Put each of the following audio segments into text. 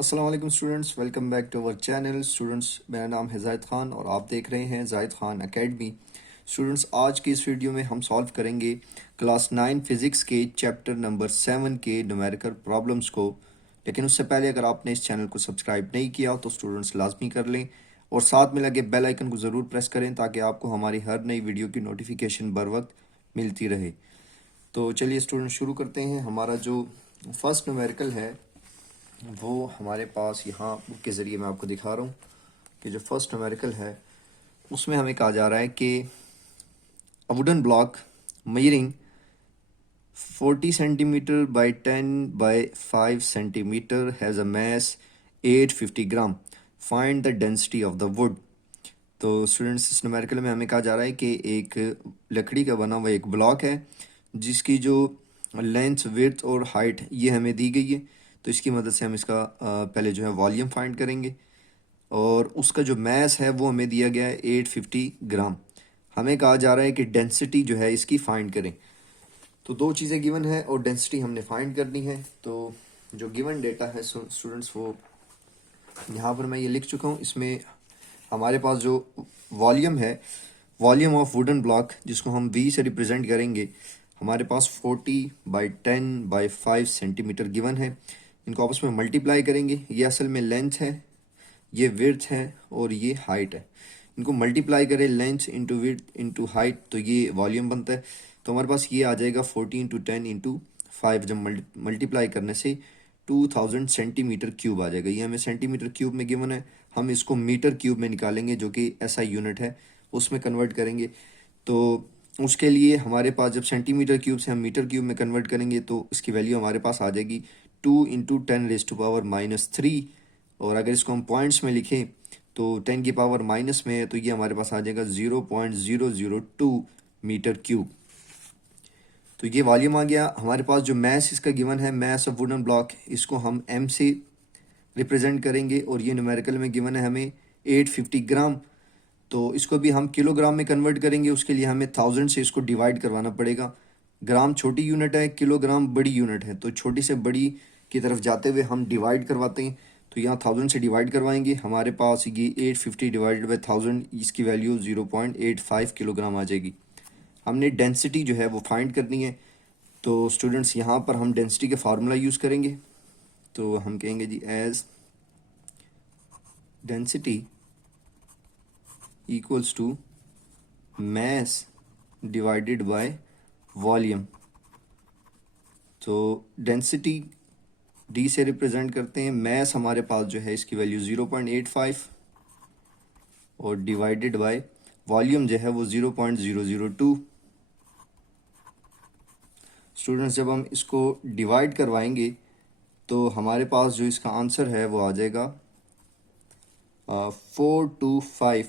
अस्सलाम वालेकुम students, welcome back to our channel. Students, मेरा नाम है जाहिद ख़ान और आप देख रहे हैं जाहिद ख़ान एकेडमी। स्टूडेंट्स, आज की इस वीडियो में हम सॉल्व करेंगे क्लास 9 फिज़िक्स के चैप्टर नंबर 7 के न्यूमेरिकल प्रॉब्लम्स को। लेकिन उससे पहले अगर आपने इस चैनल को सब्सक्राइब नहीं किया तो स्टूडेंट्स लाजमी कर लें और साथ में लगे बेल आइकन को ज़रूर प्रेस करें ताकि आपको हमारी हर नई वीडियो की नोटिफिकेशन बर वक्त मिलती रहे। तो चलिए स्टूडेंट्स, शुरू करते हैं। हमारा जो फर्स्ट न्यूमेरिकल है वो हमारे पास यहाँ बुक के ज़रिए मैं आपको दिखा रहा हूँ कि जो फर्स्ट न्यूमेरिकल है उसमें हमें कहा जा रहा है कि a wooden block measuring 40 centimeter by 10 by 5 centimeter has a mass 850 gram, find the density of the wood. तो स्टूडेंट्स, इस न्यूमेरिकल में हमें कहा जा रहा है कि एक लकड़ी का बना हुआ एक ब्लॉक है जिसकी जो लेंथ, विड्थ और हाइट ये हमें दी गई है। तो इसकी मदद से हम इसका पहले जो है वॉल्यूम फाइंड करेंगे और उसका जो मैस है वो हमें दिया गया है 850 ग्राम। हमें कहा जा रहा है कि डेंसिटी जो है इसकी फाइंड करें। तो दो चीज़ें गिवन है और डेंसिटी हमने फाइंड करनी है। तो जो गिवन डेटा है स्टूडेंट्स वो यहाँ पर मैं ये लिख चुका हूँ। इसमें हमारे पास जो वॉल्यूम है, वॉल्यूम ऑफ वुडन ब्लॉक, जिसको हम वी से रिप्रेजेंट करेंगे, हमारे पास 40/10/5 सेंटीमीटर गिवन है। इनको आपस में मल्टीप्लाई करेंगे। ये असल में लेंथ है, ये विड्थ है और ये हाइट है। इनको मल्टीप्लाई करें, length into width into height, तो ये वॉल्यूम बनता है। तो हमारे पास ये आ जाएगा 40 × 10 × 5। जब मल्टीप्लाई करने से 2000 सेंटीमीटर क्यूब आ जाएगा। ये हमें सेंटीमीटर क्यूब में गिवन है, हम इसको मीटर क्यूब में निकालेंगे जो कि ऐसा यूनिट है, उसमें कन्वर्ट करेंगे। तो उसके लिए हमारे पास जब सेंटीमीटर क्यूब से हम मीटर क्यूब में कन्वर्ट करेंगे तो इसकी वैल्यू हमारे पास आ जाएगी 2 × 10⁻³ और अगर इसको हम पॉइंट्स में लिखें तो 10 की पावर माइनस में है तो ये हमारे पास आ जाएगा 0.002 मीटर क्यूब। तो ये वॉल्यूम आ गया। हमारे पास जो मैस इसका गिवन है, मैस ऑफ वुडन ब्लॉक, इसको हम एम से रिप्रेजेंट करेंगे और ये न्यूमेरिकल में गिवन है हमें 850 ग्राम। तो इसको भी हम किलोग्राम में कन्वर्ट करेंगे। उसके लिए हमें 1000 से इसको डिवाइड करवाना पड़ेगा। ग्राम छोटी यूनिट है, किलोग्राम बड़ी यूनिट है, तो छोटी से बड़ी की तरफ जाते हुए हम डिवाइड करवाते हैं। तो यहाँ 1000 से डिवाइड करवाएंगे, हमारे पास ये 850 डिवाइडेड बाई 1000, इसकी वैल्यू 0.85 किलोग्राम आ जाएगी। हमने डेंसिटी जो है वो फाइंड करनी है। तो स्टूडेंट्स, यहाँ पर हम डेंसिटी के फार्मूला यूज़ करेंगे। तो हम कहेंगे जी as density equals to mass divided by volume. तो डेंसिटी डी से रिप्रेजेंट करते हैं, मैस हमारे पास जो है इसकी वैल्यू 0.85 और डिवाइडेड बाय वॉल्यूम जो है वो 0.002। स्टूडेंट्स, जब हम इसको डिवाइड करवाएंगे तो हमारे पास जो इसका आंसर है वो आ जाएगा 425।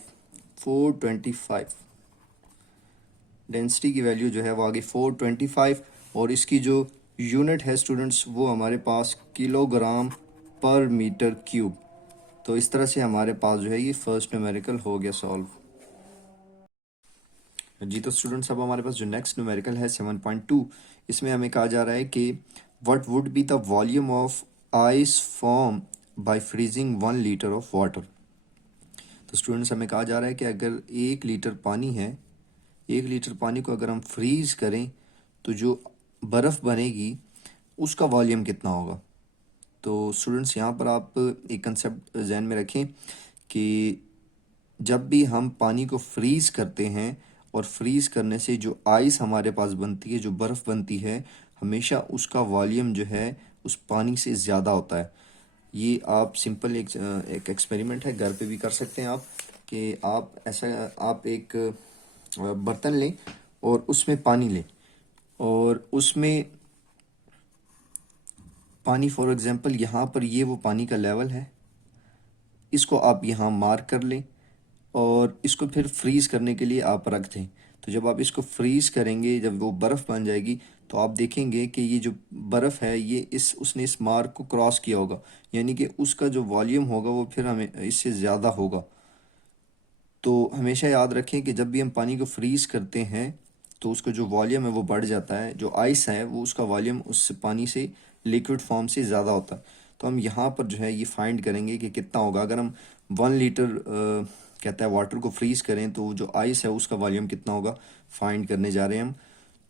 डेंसिटी की वैल्यू जो है वो आ गई 425 और इसकी जो यूनिट है स्टूडेंट्स वो हमारे पास किलोग्राम पर मीटर क्यूब। तो इस तरह से हमारे पास जो है ये फर्स्ट न्यूमेरिकल हो गया सॉल्व। जी, तो स्टूडेंट्स, अब हमारे पास जो नेक्स्ट न्यूमेरिकल है 7.2, इसमें हमें कहा जा रहा है कि what would be the volume of ice form by freezing 1 litre of water. तो स्टूडेंट्स, हमें कहा जा रहा है कि अगर 1 लीटर पानी है, 1 लीटर पानी को अगर हम फ्रीज़ करें तो जो बर्फ़ बनेगी उसका वॉल्यूम कितना होगा। तो स्टूडेंट्स, यहाँ पर आप एक कंसेप्ट जहन में रखें कि जब भी हम पानी को फ्रीज़ करते हैं और फ्रीज़ करने से जो आइस हमारे पास बनती है, जो बर्फ़ बनती है, हमेशा उसका वॉल्यूम जो है उस पानी से ज़्यादा होता है। ये आप सिंपल एक एक्सपेरिमेंट है, घर पे भी कर सकते हैं आप, कि आप एक बर्तन लें और उसमें पानी लें और उसमें पानी, फॉर एग्जांपल यहाँ पर ये वो पानी का लेवल है, इसको आप यहाँ मार्क कर लें और इसको फिर फ्रीज़ करने के लिए आप रख दें। तो जब आप इसको फ्रीज़ करेंगे, जब वो बर्फ़ बन जाएगी, तो आप देखेंगे कि ये जो बर्फ़ है ये उसने इस मार्क को क्रॉस किया होगा, यानी कि उसका जो वॉल्यूम होगा वो फिर हमें इससे ज़्यादा होगा। तो हमेशा याद रखें कि जब भी हम पानी को फ्रीज़ करते हैं तो उसका जो वॉल्यूम है वो बढ़ जाता है, जो आइस है वो उसका वॉल्यूम उस पानी से लिक्विड फॉर्म से ज़्यादा होता है। तो हम यहाँ पर जो है ये फाइंड करेंगे कि कितना होगा। अगर हम 1 लीटर कहता है वाटर को फ्रीज करें तो जो आइस है उसका वॉल्यूम कितना होगा फाइंड करने जा रहे हैं हम।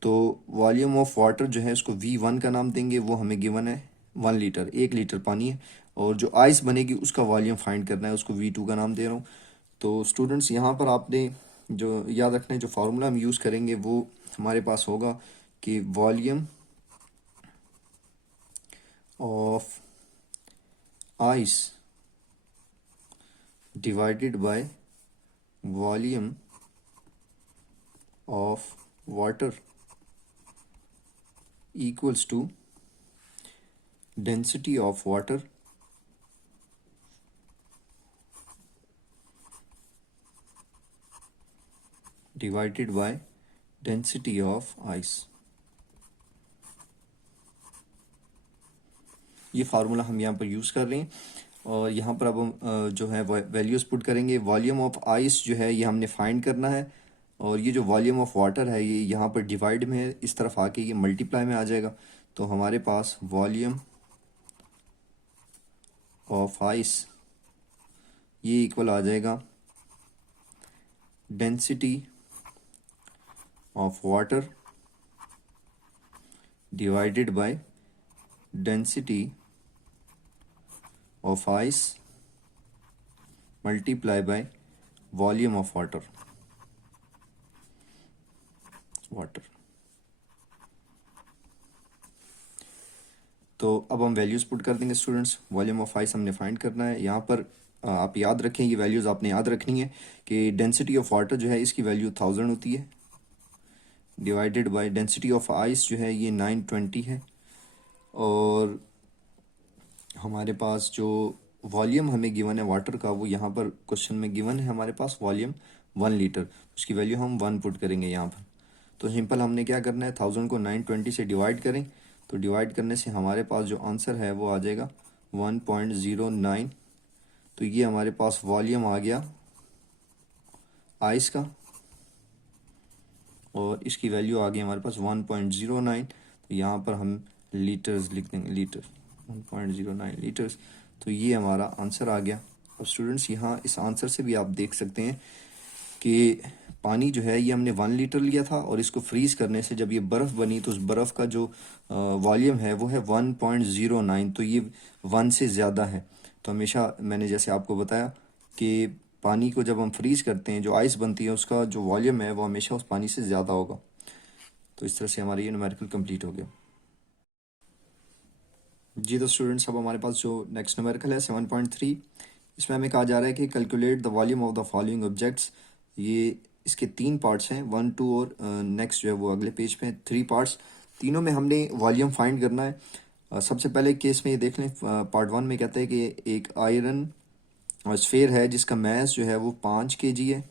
तो वॉल्यूम ऑफ वाटर जो है उसको V1 का नाम देंगे, वो हमें गिवन है 1 लीटर, 1 लीटर पानी है। और जो आइस बनेगी उसका वॉल्यूम फाइंड करना है, उसको V2 का नाम दे रहा हूँ। तो स्टूडेंट्स यहाँ पर आपने जो याद रखना है, जो फार्मूला हम यूज़ करेंगे वो हमारे पास होगा कि volume of ice divided by volume of water equals to density of water divided by density of ice। ये फार्मूला हम यहाँ पर यूज़ कर रहे हैं और यहाँ पर अब हम जो है वैल्यूज़ पुट करेंगे। वॉल्यूम ऑफ आइस जो है ये हमने फाइंड करना है और ये जो वॉल्यूम ऑफ वाटर है ये यहाँ पर डिवाइड में है, इस तरफ आके ये मल्टीप्लाई में आ जाएगा। तो हमारे पास वॉल्यूम ऑफ आइस ये इक्वल आ जाएगा density of water divided by density of ice multiply by volume of water. तो अब हम वैल्यूज़ पुट कर देंगे स्टूडेंट्स। वॉल्यूम ऑफ आइस हमने फाइंड करना है। यहाँ पर आप याद रखें, ये वैल्यूज़ आपने याद रखनी है कि डेंसिटी ऑफ वाटर जो है इसकी वैल्यू 1000 होती है, divided by density of ice जो है ये 920 है। और हमारे पास जो वॉल्यूम हमें गिवन है वाटर का वो यहाँ पर क्वेश्चन में गिवन है हमारे पास वॉल्यूम 1 लीटर, उसकी वैल्यू हम 1 पुट करेंगे यहाँ पर। तो सिंपल हमने क्या करना है, 1000 को 920 से डिवाइड करें, तो डिवाइड करने से हमारे पास जो आंसर है वो आ जाएगा 1.09। तो ये हमारे पास वॉल्यूम आ गया आइस का और इसकी वैल्यू आ गई हमारे पास 1.09। तो यहाँ पर हम लीटर्स लिख देंगे, लीटर 1.09 लीटर्स। तो ये हमारा आंसर आ गया। अब स्टूडेंट्स यहाँ इस आंसर से भी आप देख सकते हैं कि पानी जो है ये हमने 1 लीटर लिया था और इसको फ्रीज करने से जब ये बर्फ़ बनी तो उस बर्फ़ का जो वॉल्यूम है वो है 1.09। तो ये 1 से ज़्यादा है। तो हमेशा मैंने जैसे आपको बताया कि पानी को जब हम फ्रीज करते हैं, जो आइस बनती है उसका जो वॉल्यूम है वो हमेशा उस पानी से ज़्यादा होगा। तो इस तरह से हमारा ये न्यूमेरिकल कंप्लीट हो गया। जी तो स्टूडेंट्स, अब हमारे पास जो नेक्स्ट न्यूमेरिकल है 7.3, इसमें हमें कहा जा रहा है कि calculate the volume of the following objects. ये इसके 3 पार्ट्स हैं, 1, 2 और नेक्स्ट जो है वो अगले पेज पे 3 पार्ट्स। तीनों में हमने वॉल्यूम फाइंड करना है। सबसे पहले केस में ये देख लें, पार्ट 1 में कहता है कि एक आयरन स्फेयर है जिसका मैस जो है वो 5 kg है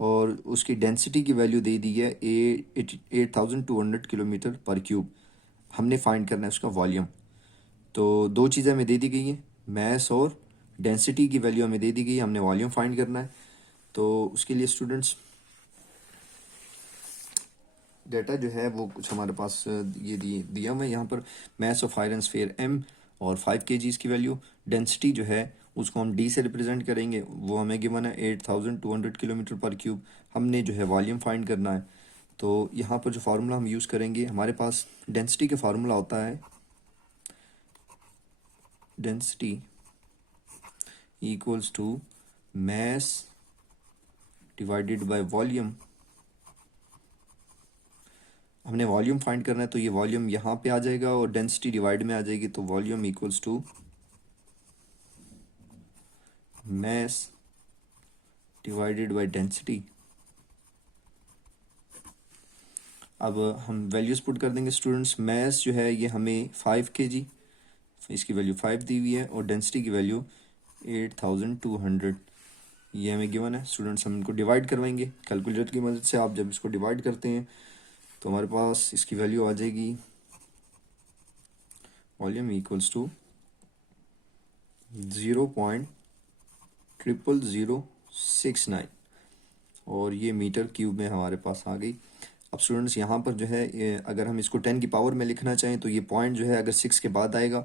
और उसकी डेंसिटी की वैल्यू दे दी है 8200 किलोमीटर पर क्यूब। हमने फाइंड करना है उसका वॉल्यूम। तो 2 चीज़ें हमें दे दी गई हैं, मैस और डेंसिटी की वैल्यू हमें दे दी गई है, हमने वॉल्यूम फाइंड करना है। तो उसके लिए स्टूडेंट्स डेटा जो है वो कुछ हमारे पास ये दिया हुआ है यहाँ पर। Mass of iron sphere m और 5 kg इसकी वैल्यू। डेंसिटी जो है उसको हम d से रिप्रेजेंट करेंगे, वो हमें गिवन है 8200 किलोमीटर पर क्यूब। हमने जो है वॉल्यूम फाइंड करना है। तो यहाँ पर जो फार्मूला हम यूज़ करेंगे, हमारे पास डेंसिटी का फार्मूला होता है density equals to mass divided by volume. हमने वॉल्यूम फाइंड करना है तो ये वॉल्यूम यहाँ पे आ जाएगा और डेंसिटी डिवाइड में आ जाएगी। तो volume equals to mass divided by density. अब हम वैल्यूज पुट कर देंगे स्टूडेंट्स। मैस जो है ये हमें 5 kg, इसकी वैल्यू 5 दी हुई है और डेंसिटी की वैल्यू 8200 ये हमें गिवन है। स्टूडेंट्स हम इनको डिवाइड करवाएंगे कैलकुलेटर की मदद से। आप जब इसको डिवाइड करते हैं तो हमारे पास इसकी वैल्यू आ जाएगी वॉल्यूम इक्वल्स टू 0.00069 और ये मीटर क्यूब में हमारे पास आ गई। अब स्टूडेंट्स यहाँ पर जो है अगर हम इसको 10 की पावर में लिखना चाहें तो ये पॉइंट जो है अगर 6 के बाद आएगा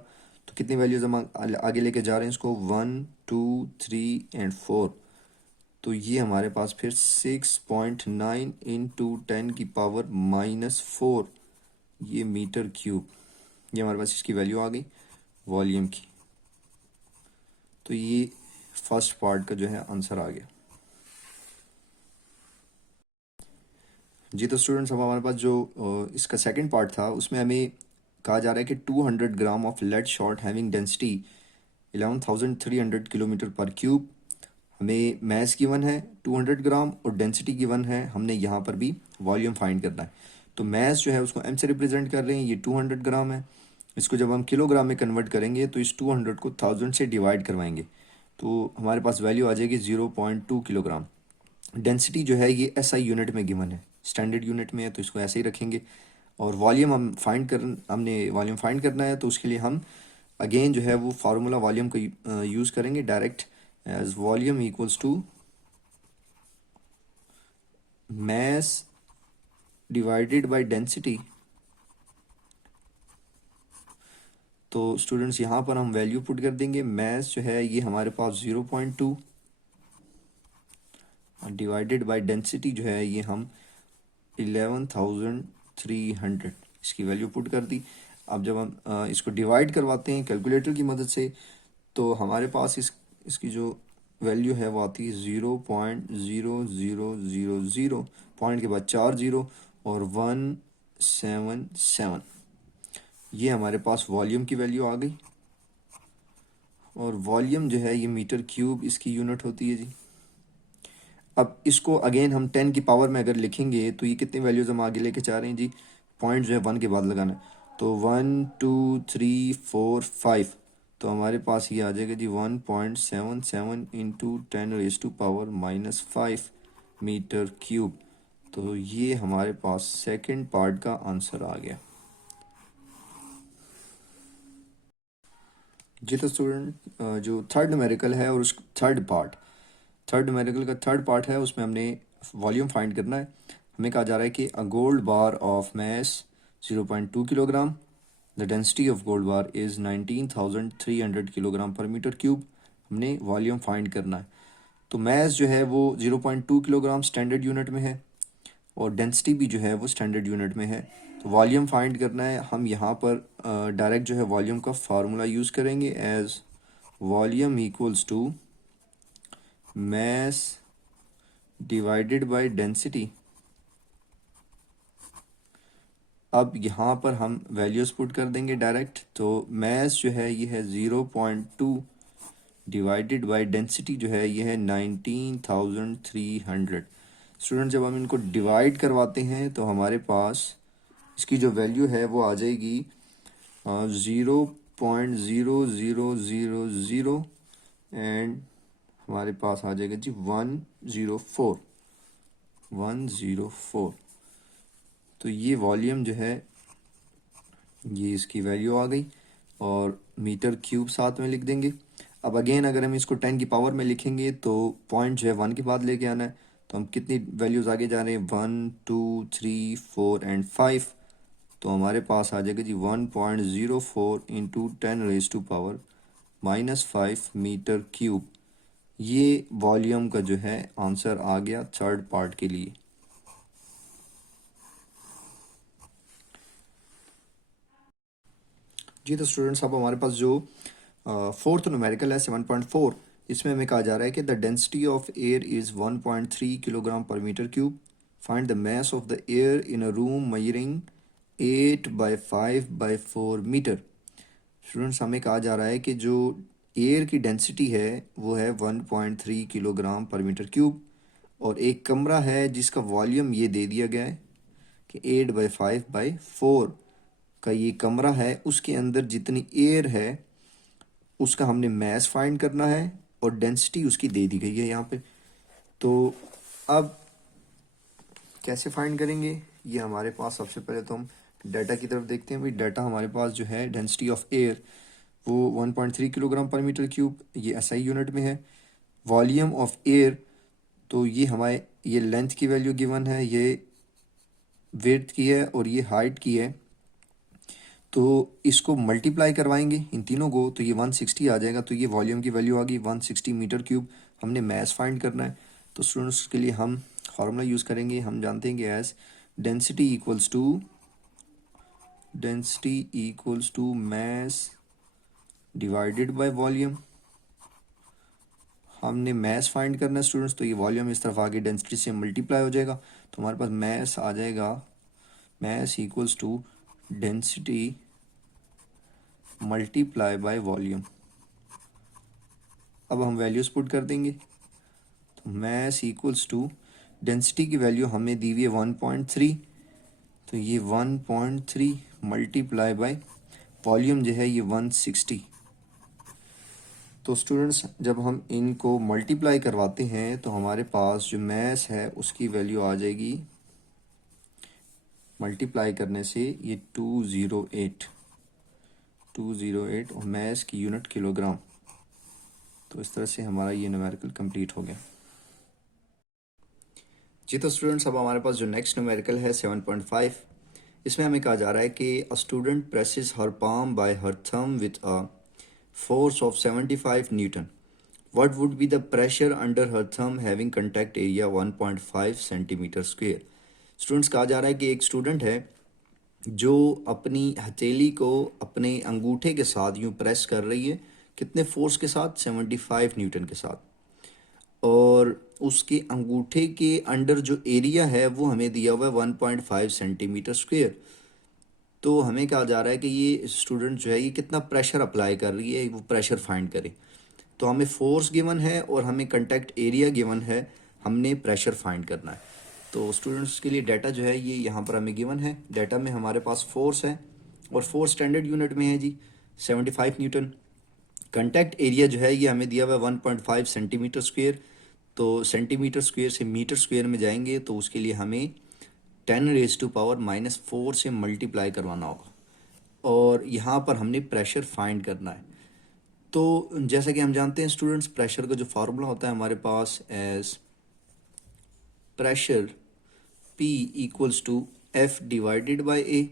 तो कितनी वैल्यूज हम आगे लेके जा रहे हैं इसको, 1 2 3 एंड 4। तो ये हमारे पास फिर 6.9 इंटू 10⁻⁻⁴ ये मीटर क्यूब, ये हमारे पास इसकी वैल्यू आ गई वॉल्यूम की। तो ये फर्स्ट पार्ट का जो है आंसर आ गया। जी तो स्टूडेंट्स, अब हमारे पास जो इसका सेकंड पार्ट था उसमें हमें कहा जा रहा है कि 200 gram of lead shot having density 11,300 kilometre per cube. हमें मैस गिवन है 200 ग्राम और डेंसिटी गिवन है, हमने यहाँ पर भी वॉल्यूम फाइंड करना है। तो मैस जो है उसको एम से रिप्रेजेंट कर रहे हैं, ये 200 ग्राम है। इसको जब हम किलोग्राम में कन्वर्ट करेंगे तो इस 200 को 1000 से डिवाइड करवाएंगे तो हमारे पास वैल्यू आ जाएगी 0.2 किलोग्राम। डेंसिटी जो है ये एसआई यूनिट में गिवन है, स्टैंडर्ड यूनिट में है, तो इसको ऐसे ही रखेंगे। और वॉल्यूम हमने वॉल्यूम फाइंड करना है, तो उसके लिए हम अगेन जो है वो फार्मूला वॉल्यूम का यूज़ करेंगे direct, as volume equals to mass divided by density. तो स्टूडेंट्स यहाँ पर हम वैल्यू पुट कर देंगे, मैस जो है ये हमारे पास 0.2 डिवाइडेड बाय डेंसिटी जो है ये हम 11,300, इसकी वैल्यू पुट कर दी। अब जब हम इसको डिवाइड करवाते हैं कैलकुलेटर की मदद से तो हमारे पास इसकी जो वैल्यू है वो आती है 0.0000, पॉइंट के बाद 4 जीरो और 177। ये हमारे पास वॉल्यूम की वैल्यू आ गई। और वॉल्यूम जो है ये मीटर क्यूब इसकी यूनिट होती है जी। अब इसको अगेन हम 10 की पावर में अगर लिखेंगे तो ये कितनी वैल्यूज हम आगे लेके चाह रहे हैं जी, पॉइंट जो है 1 के बाद लगाना है। तो 1 2 3 4 5, तो हमारे पास ये आ जाएगा जी 1.77 इंटू 10⁻⁻⁵ मीटर क्यूब। तो ये हमारे पास सेकंड पार्ट का आंसर आ गया। जी तो स्टूडेंट, जो थर्ड न्यूमेरिकल है और उस थर्ड न्यूमेरिकल का थर्ड पार्ट है उसमें हमने वॉल्यूम फाइंड करना है। हमें कहा जा रहा है कि a gold bar of mass 0.2 kilogram, the density of gold bar is 19,300 kilogram per metre cube. हमने वॉल्यूम फाइंड करना है। तो मैस जो है वो 0.2 किलोग्राम स्टैंडर्ड यूनिट में है और डेंसिटी भी जो है वो स्टैंडर्ड यूनिट में है। तो वॉल्यूम फाइंड करना है, हम यहाँ पर डायरेक्ट जो है वॉल्यूम का फार्मूला यूज़ करेंगे, as volume equals to mass divided by density. अब यहाँ पर हम वैल्यूज पुट कर देंगे डायरेक्ट। तो मैस जो है ये है 0.2 डिवाइडेड बाय डेंसिटी जो है ये है 19,300। स्टूडेंट, जब हम इनको डिवाइड करवाते हैं तो हमारे पास इसकी जो वैल्यू है वो आ जाएगी 0.0000 एंड हमारे पास आ जाएगा जी 104। तो ये वॉल्यूम जो है ये इसकी वैल्यू आ गई और मीटर क्यूब साथ में लिख देंगे। अब अगेन अगर हम इसको 10 की पावर में लिखेंगे तो पॉइंट जो है 1 के बाद लेके आना है। तो हम कितनी वैल्यूज़ आगे जा रहे हैं, 1 2 3 4 एंड 5। तो हमारे पास आ जाएगा जी 1.04 इंटू 10⁻⁻⁵ मीटर क्यूब। ये वॉल्यूम का जो है आंसर आ गया थर्ड पार्ट के लिए। जी तो स्टूडेंट्स, अब हमारे पास जो फोर्थ न्यूमेरिकल है 7.4, इसमें हमें कहा जा रहा है कि the density of air is 1.3 kilogram per metre cube. Find the mass of the air in a room measuring 8 by 5 by 4 metre. Students, हमें कहा जा रहा है कि जो एयर की डेंसिटी है वो है 1.3 किलोग्राम पर मीटर क्यूब और एक कमरा है जिसका वॉल्यूम ये दे दिया गया है कि 8 by 5 by 4 का ये कमरा है, उसके अंदर जितनी एयर है उसका हमने मास फाइंड करना है और डेंसिटी उसकी दे दी गई है यहाँ पे। तो अब कैसे फाइंड करेंगे, ये हमारे पास सबसे पहले तो हम डाटा की तरफ देखते हैं। भाई डाटा हमारे पास जो है डेंसिटी ऑफ एयर वो 1.3 किलोग्राम पर मीटर क्यूब, ये एसआई यूनिट में है। वॉल्यूम ऑफ एयर, तो ये हमारे ये लेंथ की वैल्यू गिवन है, ये विड्थ की है और ये हाइट की है। तो इसको मल्टीप्लाई करवाएंगे इन तीनों को, तो ये 160 आ जाएगा। तो ये वॉल्यूम की वैल्यू आ गई 160 मीटर क्यूब। हमने मैस फाइंड करना है, तो स्टूडेंट्स के लिए हम फार्मूला यूज़ करेंगे। हम जानते हैं कि as density equals to mass divided by volume. हमने मैस फाइंड करना है स्टूडेंट्स, तो ये वॉल्यूम इस तरफ आगे डेंसिटी से मल्टीप्लाई हो जाएगा, तो हमारे पास मैस आ जाएगा, mass equals to density multiply by volume. अब हम वैल्यूज पुट कर देंगे, तो मैस इक्वल्स टू डेंसिटी की वैल्यू हमें दी हुई है 1.3, तो ये 1.3 मल्टीप्लाई बाय वॉल्यूम जो है ये 160। तो स्टूडेंट्स जब हम इनको मल्टीप्लाई करवाते हैं तो हमारे पास जो मैस है उसकी वैल्यू आ जाएगी, मल्टीप्लाई करने से ये 208 और मैस की यूनिट किलोग्राम। तो इस तरह से हमारा ये न्यूमेरिकल कंप्लीट हो गया। जी तो स्टूडेंट्स अब हमारे पास जो नेक्स्ट न्यूमेरिकल है 7.5, इसमें हमें कहा जा रहा है कि a student presses her palm bye her thumb with a force of 75 Newton. What would be the pressure under her thumb having contact area 1.5 centimetre square. Students कहा जा रहा है कि एक स्टूडेंट है जो अपनी हथेली को अपने अंगूठे के साथ यूं प्रेस कर रही है, कितने फोर्स के साथ, 75 न्यूटन के साथ, और उसके अंगूठे के अंडर जो एरिया है वो हमें दिया हुआ है 1.5 सेंटीमीटर स्क्वेयर। तो हमें कहा जा रहा है कि ये स्टूडेंट जो है ये कितना प्रेशर अप्लाई कर रही है, वो प्रेशर फाइंड करे। तो हमें फोर्स गिवन है और हमें कंटेक्ट एरिया गिवन है, हमने प्रेशर फाइंड करना है। तो स्टूडेंट्स के लिए डाटा जो है ये यहाँ पर हमें गिवन है। डाटा में हमारे पास फोर्स है और फोर्स स्टैंडर्ड यूनिट में है जी 75 न्यूटन। कंटेक्ट एरिया जो है ये हमें दिया हुआ है 1.5 सेंटीमीटर स्क्वेयर। तो सेंटीमीटर स्क्वेयर से मीटर स्क्वेयर में जाएंगे तो उसके लिए हमें 10⁻⁻⁴ से मल्टीप्लाई करवाना होगा और यहाँ पर हमने प्रेशर फाइंड करना है। तो जैसा कि हम जानते हैं स्टूडेंट्स, प्रेशर का जो फार्मूला होता है हमारे पास as pressure P equals to F divided by A,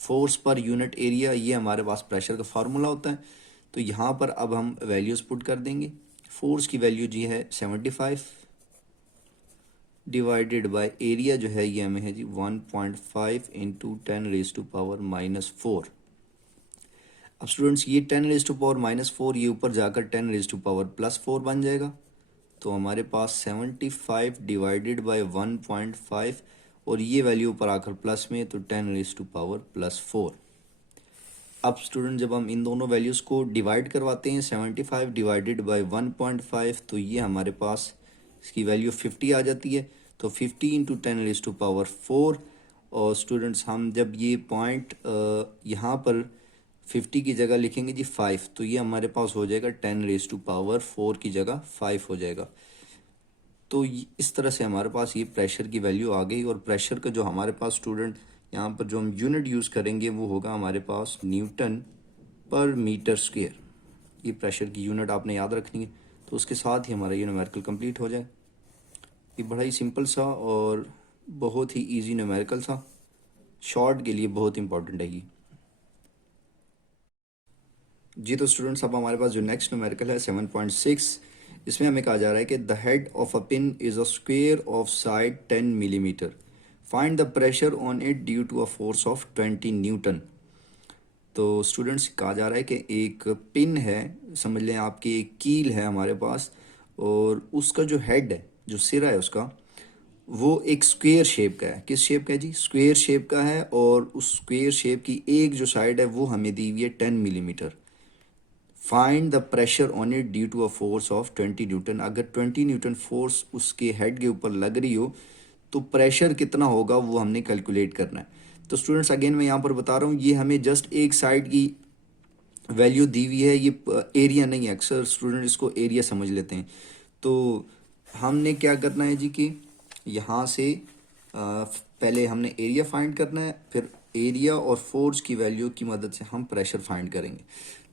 force per unit area, ये हमारे पास प्रेशर का फार्मूला होता है। तो यहाँ पर अब हम वैल्यूज़ पुट कर देंगे। फोर्स की वैल्यू जी है 75 डिवाइडेड बाय एरिया जो है ये हमें है जी 1.5 इंटू 10⁻⁻⁴। अब स्टूडेंट्स ये 10⁻⁻⁴ ये ऊपर जाकर 10⁻⁻+4 बन जाएगा। तो हमारे पास 75 डिवाइडेड बाय 1.5 और ये वैल्यू ऊपर आकर प्लस में, तो 10⁻⁻+4। अब स्टूडेंट जब हम इन दोनों वैल्यूज़ को डिवाइड करवाते हैं 75 डिवाइडेड बाय 1.5, तो ये हमारे पास इसकी वैल्यू 50 आ जाती है। तो 50 इंटू 10⁻⁴। और स्टूडेंट्स हम जब ये पॉइंट यहाँ पर 50 की जगह लिखेंगे जी 5, तो ये हमारे पास हो जाएगा 10⁻⁴ की जगह 5 हो जाएगा। तो इस तरह से हमारे पास ये प्रेशर की वैल्यू आ गई। और प्रेशर का जो हमारे पास स्टूडेंट यहाँ पर जो हम यूनिट यूज़ करेंगे वो होगा हमारे पास न्यूटन पर मीटर स्क्वेयर। ये प्रेशर की यूनिट आपने याद रखनी है। तो उसके साथ ही हमारा ये न्यूमेरिकल कंप्लीट हो जाए। ये बड़ा ही सिंपल सा और बहुत ही इजी न्यूमेरिकल सा, शॉर्ट के लिए बहुत इंपॉर्टेंट है ये। जी तो स्टूडेंट्स अब हमारे पास जो नेक्स्ट न्यूमेरिकल है 7.6, इसमें हमें कहा जा रहा है कि the head of a pin is a square of side 10 millimetre, find the pressure on it due to a force of 20 newton. तो स्टूडेंट्स कहा जा रहा है कि एक पिन है, समझ लें आपकी एक कील है हमारे पास, और उसका जो हेड है, जो सिरा है उसका, वो एक स्क्वेयर शेप का है। किस शेप का है जी? स्क्वेयर शेप का है। और उस स्क्वेयर शेप की एक जो साइड है वो हमें दी हुई है 10 millimetre. Find the pressure on it due to a force of 20 newton. अगर 20 न्यूटन फोर्स उसके हेड के ऊपर लग रही हो तो प्रेशर कितना होगा वो हमने कैलकुलेट करना है। तो स्टूडेंट्स अगेन मैं यहाँ पर बता रहा हूँ, ये हमें जस्ट एक साइड की वैल्यू दी हुई है, ये एरिया नहीं है। अक्सर स्टूडेंट इसको एरिया समझ लेते हैं। तो हमने क्या करना है जी कि यहाँ से पहले हमने एरिया फाइंड करना है, फिर एरिया और फोर्स की वैल्यू की मदद से हम प्रेशर फाइंड करेंगे।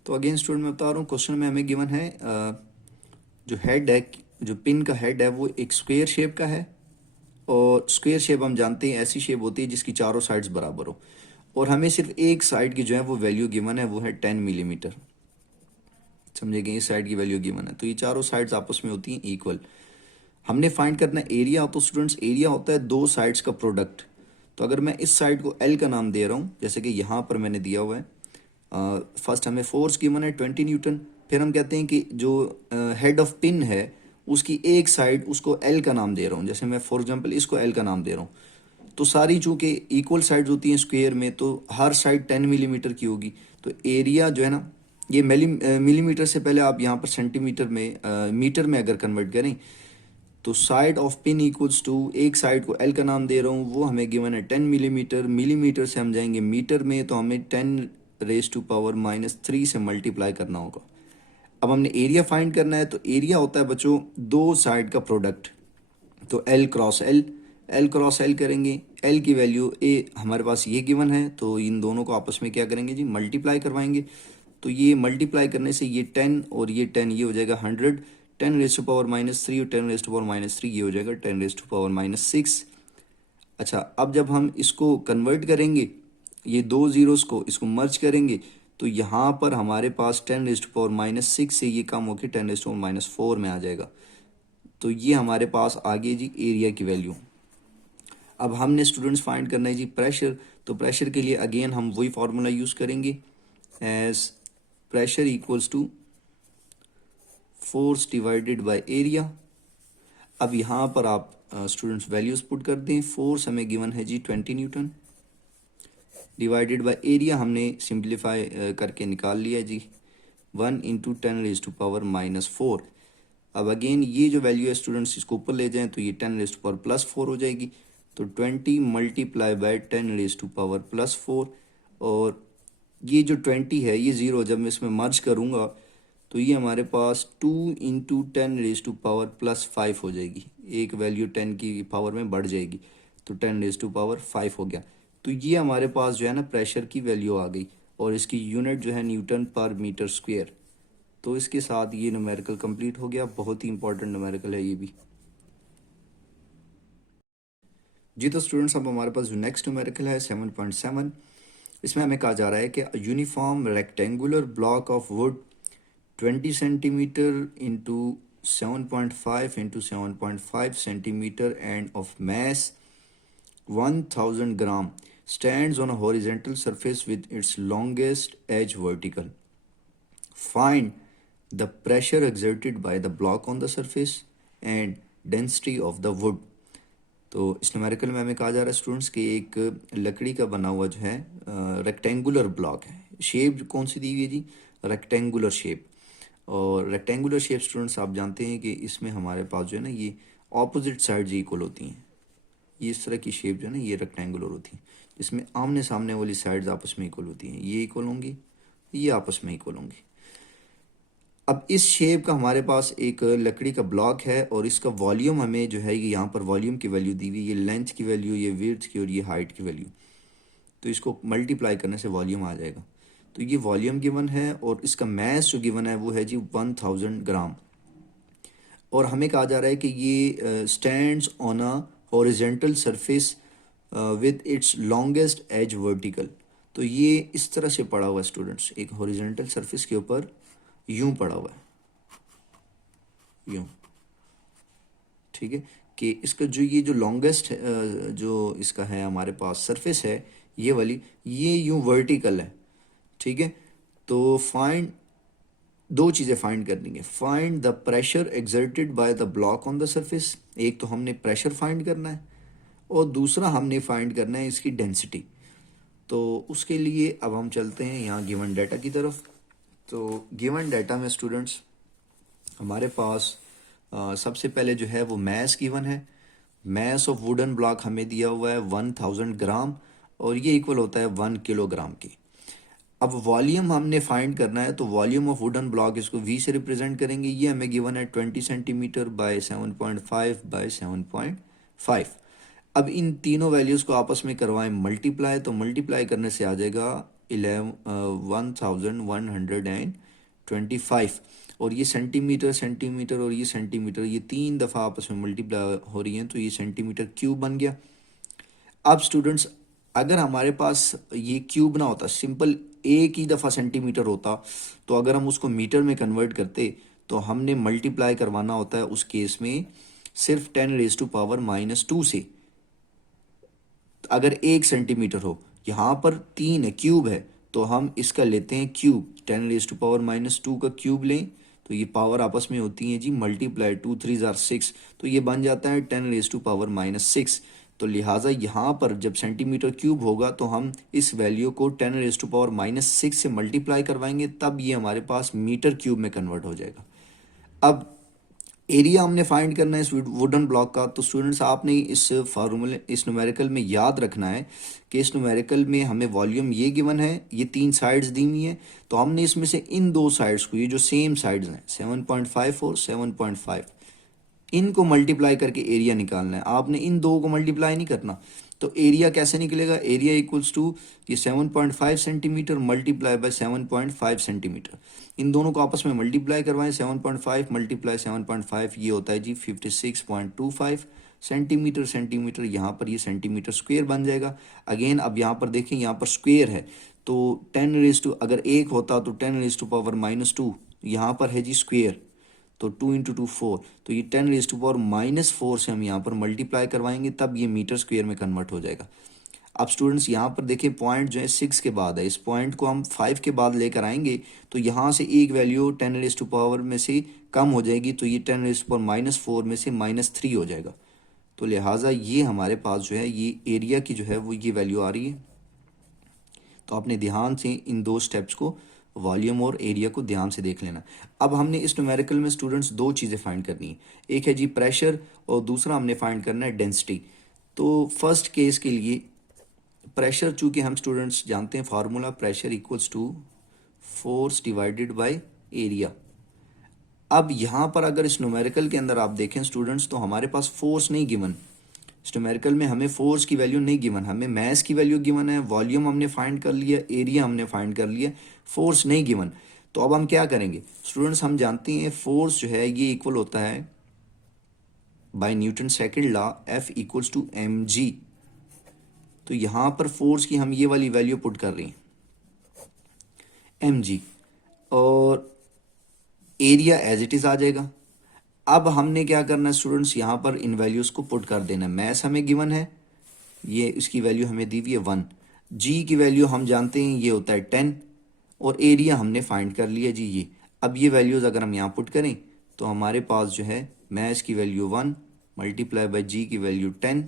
तो अगेन स्टूडेंट मैं बता रहा हूँ, क्वेश्चन में हमें गिवन है जो हेड है, जो पिन का हेड है वो एक स्क्वेयर शेप का है। और स्क्वेयर शेप हम जानते हैं ऐसी शेप होती है जिसकी चारों साइड्स बराबर हो। और हमें सिर्फ एक साइड की जो है वो वैल्यू गिवन है, वो है 10 मिलीमीटर। समझेंगे, इस साइड की वैल्यू गिवन है, तो ये चारों साइड्स आपस में होती हैं इक्वल। हमने फाइंड करना है एरिया। तो स्टूडेंट्स एरिया होता है दो साइड्स का प्रोडक्ट। तो अगर मैं इस साइड को एल का नाम दे रहा हूँ, जैसे कि यहाँ पर मैंने दिया हुआ है, फर्स्ट हमें फोर्स गिवन है 20 न्यूटन। फिर हम कहते हैं कि जो हेड ऑफ पिन है उसकी एक साइड, उसको एल का नाम दे रहा हूँ। जैसे मैं फॉर एग्जांपल इसको एल का नाम दे रहा हूँ। तो सारी चूंकि इक्वल साइड्स होती हैं स्क्वायर में, तो हर साइड 10 मिलीमीटर की होगी। तो एरिया जो है ना, ये मिलीमीटर से पहले आप यहाँ पर सेंटीमीटर में मीटर में अगर कन्वर्ट करें, तो side of pin equals to, एक साइड को एल का नाम दे रहा हूँ, वो हमें गिवन है 10 मिलीमीटर। मिलीमीटर से हम जाएंगे मीटर में, तो हमें 10⁻³ से मल्टीप्लाई करना होगा। अब हमने एरिया फाइंड करना है। तो एरिया होता है बच्चों दो साइड का प्रोडक्ट। तो L cross L, L cross L करेंगे। एल की वैल्यू ए हमारे पास ये गिवन है, तो इन दोनों को आपस में क्या करेंगे जी, मल्टीप्लाई करवाएंगे। तो ये मल्टीप्लाई करने से ये 10 और ये 10, ये हो जाएगा 100। 10⁻³ और 10⁻³ ये हो जाएगा 10⁻⁻6। अच्छा, अब जब हम इसको कन्वर्ट करेंगे, ये दो जीरोस को इसको मर्ज करेंगे, तो यहाँ पर हमारे पास 10⁻⁻6 से ये कम होकर 10⁻⁻4 में आ जाएगा। तो ये हमारे पास आ गई जी एरिया की वैल्यू। अब हमने स्टूडेंट्स फाइंड करना है जी प्रेशर। तो प्रेशर के लिए अगेन हम वही फार्मूला यूज़ करेंगे, as pressure equals to force divided by area. अब यहाँ पर आप स्टूडेंट्स वैल्यूज पुट कर दें। फोर्स हमें गिवन है जी 20 न्यूटन, डिवाइडेड बाय एरिया हमने सिंप्लीफाई करके निकाल लिया जी 1 × 10⁻⁻4। अब अगेन ये जो वैल्यू है स्टूडेंट्स, इसको ऊपर ले जाएं तो ये 10⁻+4 हो जाएगी। तो 20 मल्टीप्लाई बाय 10⁻+4। और ये जो 20 है ये ज़ीरो, जब मैं इसमें मर्ज करूँगा तो ये हमारे पास 2 × 10⁻+5 हो जाएगी। एक वैल्यू 10 की पावर में बढ़ जाएगी, तो 10⁻5 हो गया। तो ये हमारे पास जो है ना प्रेशर की वैल्यू आ गई, और इसकी यूनिट जो है न्यूटन पर मीटर स्क्वायर। तो इसके साथ ये न्यूमेरिकल कंप्लीट हो गया। बहुत ही इंपॉर्टेंट न्यूमेरिकल है ये भी जी। तो स्टूडेंट्स अब हमारे पास जो नेक्स्ट न्यूमेरिकल है 7.7, इसमें हमें कहा जा रहा है कि uniform rectangular block of would 20 centimetre into 7.5 into 7.5 centimetre end of mass 1000 gram stands on a horizontal surface with its longest edge vertical. Find the pressure exerted by the block on the surface and density of the wood. तो इस numerical में हमें कहा जा रहा है students कि एक लकड़ी का बना हुआ जो है रेक्टेंगुलर ब्लॉक है। शेप कौन सी दी हुई है जी, रेक्टेंगुलर शेप। और रेक्टेंगुलर शेप स्टूडेंट्स आप जानते हैं कि इसमें हमारे पास जो है ना ये ऑपोजिट साइड इक्वल होती हैं। ये इस तरह की शेप जो है ना ये रेक्टेंगुलर होती है, जिसमें आमने सामने वाली साइड्स आपस में इक्वल होती हैं। ये इक्वल होंगी, ये आपस में इक्वल होंगी। अब इस शेप का हमारे पास एक लकड़ी का ब्लॉक है, और इसका वॉल्यूम हमें जो है ये यहाँ पर वॉल्यूम की वैल्यू दी हुई, ये लेंथ की वैल्यू, ये विड्थ की, और ये हाइट की वैल्यू। तो इसको मल्टीप्लाई करने से वॉल्यूम आ जाएगा। तो ये वॉल्यूम गिवन है, और इसका मैस जो गिवन है वो है जी 1000 ग्राम। और हमें कहा जा रहा है कि ये stands on a horizontal surface with its longest edge vertical. तो ये इस तरह से पड़ा हुआ है स्टूडेंट्स, एक हॉरिजेंटल सरफेस के ऊपर यूं पड़ा हुआ है, यूं। ठीक है, कि इसका जो ये जो लॉन्गेस्ट जो इसका है हमारे पास सरफेस है ये वाली, ये यूं वर्टिकल है। ठीक है, तो फाइंड, दो चीज़ें फाइंड करनी है। Find the pressure exerted by the block on the surface, एक तो हमने प्रेशर फाइंड करना है, और दूसरा हमने फाइंड करना है इसकी डेंसिटी। तो उसके लिए अब हम चलते हैं यहाँ गिवन डाटा की तरफ। तो गिवन डाटा में स्टूडेंट्स हमारे पास सबसे पहले जो है वो मैस गिवन है। मैस ऑफ वुडन ब्लॉक हमें दिया हुआ है 1000 ग्राम, और ये इक्वल होता है 1 किलोग्राम की। अब वॉल्यूम हमने फाइंड करना है, तो वॉल्यूम ऑफ वुडन ब्लॉक इसको वी से रिप्रेजेंट करेंगे। ये हमें गिवन है 20 सेंटीमीटर बाय 7.5 बाय 7.5। अब इन तीनों वैल्यूज़ को आपस में करवाएं मल्टीप्लाई, तो मल्टीप्लाई करने से आ जाएगा 1125। और ये सेंटीमीटर सेंटीमीटर और ये सेंटीमीटर, ये तीन दफ़ा आपस में मल्टीप्लाई हो रही हैं, तो ये सेंटीमीटर क्यूब बन गया। अब स्टूडेंट्स अगर हमारे पास ये क्यूब ना होता, सिंपल एक ही दफ़ा सेंटीमीटर होता, तो अगर हम उसको मीटर में कन्वर्ट करते तो हमने मल्टीप्लाई करवाना होता है उस केस में सिर्फ 10⁻⁻² से, अगर 1 सेंटीमीटर हो। यहाँ पर 3 है, क्यूब है, तो हम इसका लेते हैं क्यूब, 10⁻⁻² का क्यूब लें तो ये पावर आपस में होती है जी मल्टीप्लाई, 2 3 जार 6, तो ये बन जाता है 10⁻⁻6। तो लिहाजा यहाँ पर जब सेंटीमीटर क्यूब होगा तो हम इस वैल्यू को 10⁻⁻6 से मल्टीप्लाई करवाएंगे, तब ये हमारे पास मीटर क्यूब में कन्वर्ट हो जाएगा। अब एरिया हमने फाइंड करना है इस वुडन ब्लॉक का, तो स्टूडेंट्स आपने इस फार्मूले, इस न्यूमेरिकल में याद रखना है कि इस न्यूमेरिकल में हमें वॉल्यूम ये गिवन है, ये 3 साइड्स दी हुई हैं, तो हमने इसमें से इन 2 साइड्स को, ये जो सेम साइड्स हैं 7.5 और 7.5, इनको मल्टीप्लाई करके एरिया निकालना है। आपने इन दो को मल्टीप्लाई नहीं करना। तो एरिया कैसे निकलेगा? एरिया इक्वल्स टू ये 7.5 सेंटीमीटर मल्टीप्लाई बाय 7.5 सेंटीमीटर, इन दोनों को आपस में मल्टीप्लाई करवाएं। 7.5 मल्टीप्लाई 7.5 ये होता है जी 56.25 सेंटीमीटर। सेंटीमीटर यहाँ पर ये सेंटीमीटर स्क्वेयर बन जाएगा। अगेन अब यहाँ पर देखें, यहाँ पर स्क्वेयर है तो 10 अगर एक होता तो 10⁻⁻², यहाँ पर है जी स्क्वेयर, तो 2 इंटू 2 4, तो ये 10⁻⁻4 से हम यहाँ पर मल्टीप्लाई करवाएंगे, तब ये मीटर स्क्वेयर में कन्वर्ट हो जाएगा। अब स्टूडेंट्स यहाँ पर देखें, पॉइंट जो है 6 के बाद है, इस पॉइंट को हम 5 के बाद लेकर आएंगे तो यहाँ से एक वैल्यू 10⁻⁻4 में से कम हो जाएगी, तो ये 10⁻⁻4 में से -3 हो जाएगा। तो लिहाजा ये हमारे पास जो है ये एरिया की जो है वो ये वैल्यू आ रही है। तो आपने ध्यान से इन दो स्टेप्स को, वॉल्यूम और एरिया को ध्यान से देख लेना। अब हमने इस न्यूमेरिकल में स्टूडेंट्स दो चीज़ें फाइंड करनी है, एक है जी प्रेशर और दूसरा हमने फाइंड करना है डेंसिटी। तो फर्स्ट केस के लिए प्रेशर, चूंकि हम स्टूडेंट्स जानते हैं formula, pressure equals to force divided by area. अब यहाँ पर अगर इस न्यूमेरिकल के अंदर आप देखें स्टूडेंट्स, तो हमारे पास फोर्स नहीं गिवन, इस न्यूमेरिकल में हमें फोर्स की वैल्यू नहीं गिवन, हमें मैस की वैल्यू गिवन है, वॉल्यूम हमने फाइंड कर लिया, एरिया हमने फाइंड कर लिया, फोर्स नहीं गिवन। तो अब हम क्या करेंगे स्टूडेंट्स, हम जानते हैं फोर्स जो है ये इक्वल होता है by Newton second law F equals to mg। तो यहाँ पर फोर्स की हम ये वाली वैल्यू पुट कर रहे हैं mg, और एरिया एज इट इज आ जाएगा। अब हमने क्या करना है स्टूडेंट्स, यहाँ पर इन वैल्यूज को पुट कर देना है। मैस हमें गिवन है, ये इसकी वैल्यू हमें दी हुई है 1, जी की वैल्यू हम जानते हैं ये होता है 10, और एरिया हमने फाइंड कर लिया जी ये। अब ये वैल्यूज अगर हम यहाँ पुट करें तो हमारे पास जो है मैस की वैल्यू 1 मल्टीप्लाई बाय जी की वैल्यू 10,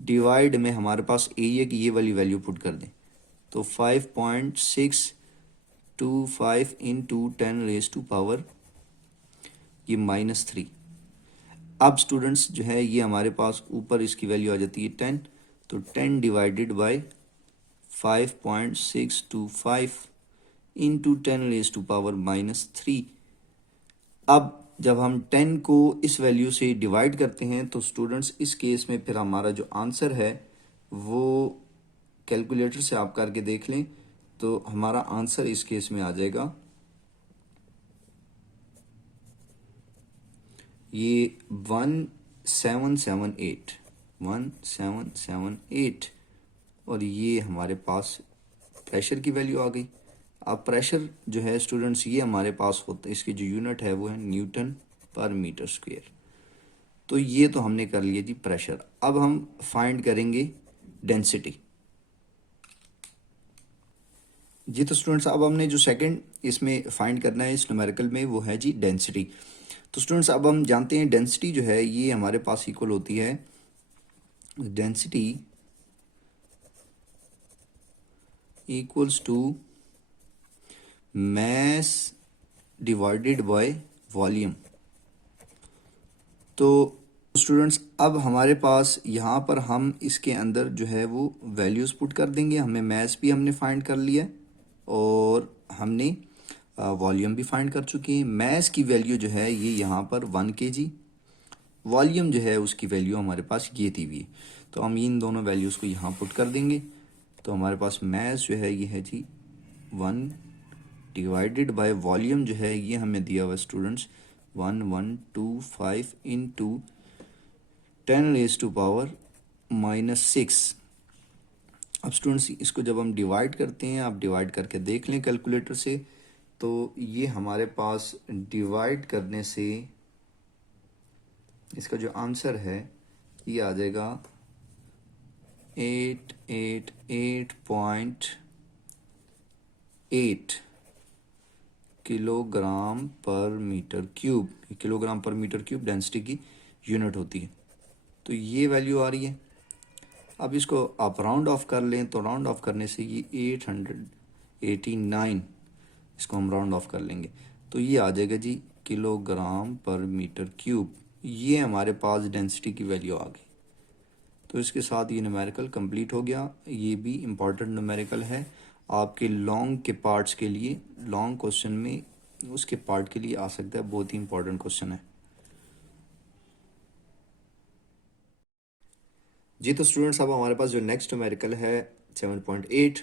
डिवाइड में हमारे पास एरिया की ये वाली वैल्यू पुट कर दें तो 5.625 इंटू 10⁻⁻, ये -3। अब स्टूडेंट्स जो है ये हमारे पास ऊपर इसकी वैल्यू आ जाती है 10, तो 10 डिवाइडेड बाय 5.625 इंटू 10⁻⁻3। अब जब हम 10 को इस वैल्यू से डिवाइड करते हैं तो स्टूडेंट्स इस केस में फिर हमारा जो आंसर है वो कैलकुलेटर से आप करके देख लें, तो हमारा आंसर इस केस में आ जाएगा ये 1778 और ये हमारे पास प्रेशर की वैल्यू आ गई। अब प्रेशर जो है स्टूडेंट्स ये हमारे पास होता है, इसकी जो यूनिट है वो है न्यूटन पर मीटर स्क्वायर। तो ये तो हमने कर लिया जी प्रेशर। अब हम फाइंड करेंगे डेंसिटी जी। तो स्टूडेंट्स अब हमने जो सेकंड इसमें फाइंड करना है इस न्यूमेरिकल में वो है जी डेंसिटी। तो स्टूडेंट्स अब हम जानते हैं डेंसिटी जो है ये हमारे पास इक्वल होती है, density equals to mass divided by volume. तो स्टूडेंट्स अब हमारे पास यहाँ पर हम इसके अंदर जो है वो वैल्यूज़ पुट कर देंगे। हमें मैस भी हमने फाइंड कर लिया और हमने वॉल्यूम भी फाइंड कर चुके हैं। मैस की वैल्यू जो है ये यहाँ पर 1 kg, वॉल्यूम जो है उसकी वैल्यू हमारे पास ये दी हुई है। तो हम इन दोनों वैल्यूज़ को यहाँ पुट कर देंगे तो हमारे पास मैस जो है ये है जी 1 डिवाइडेड बाय वॉल्यूम जो है ये हमें दिया हुआ स्टूडेंट्स 1125 इंटू 10⁻⁻6। अब स्टूडेंट्स इसको जब हम डिवाइड करते हैं, आप डिवाइड करके देख लें कैलकुलेटर से, तो ये हमारे पास डिवाइड करने से इसका जो आंसर है ये आ जाएगा 888.8 kilogram per metre cube. Kilogram per metre cube density की यूनिट होती है, तो ये वैल्यू आ रही है। अब इसको आप राउंड ऑफ कर लें, तो राउंड ऑफ करने से ये 889, इसको हम राउंड ऑफ कर लेंगे तो ये आ जाएगा जी किलोग्राम पर मीटर क्यूब। ये हमारे पास डेंसिटी की वैल्यू आ गई। तो इसके साथ ये न्यूमेरिकल कंप्लीट हो गया। ये भी इम्पॉर्टेंट न्यूमेरिकल है आपके लॉन्ग के पार्ट्स के लिए, लॉन्ग क्वेश्चन में उसके पार्ट के लिए आ सकता है, बहुत ही इंपॉर्टेंट क्वेश्चन है जी। तो स्टूडेंट्स अब हमारे पास जो नेक्स्ट न्यूमेरिकल है 7.8,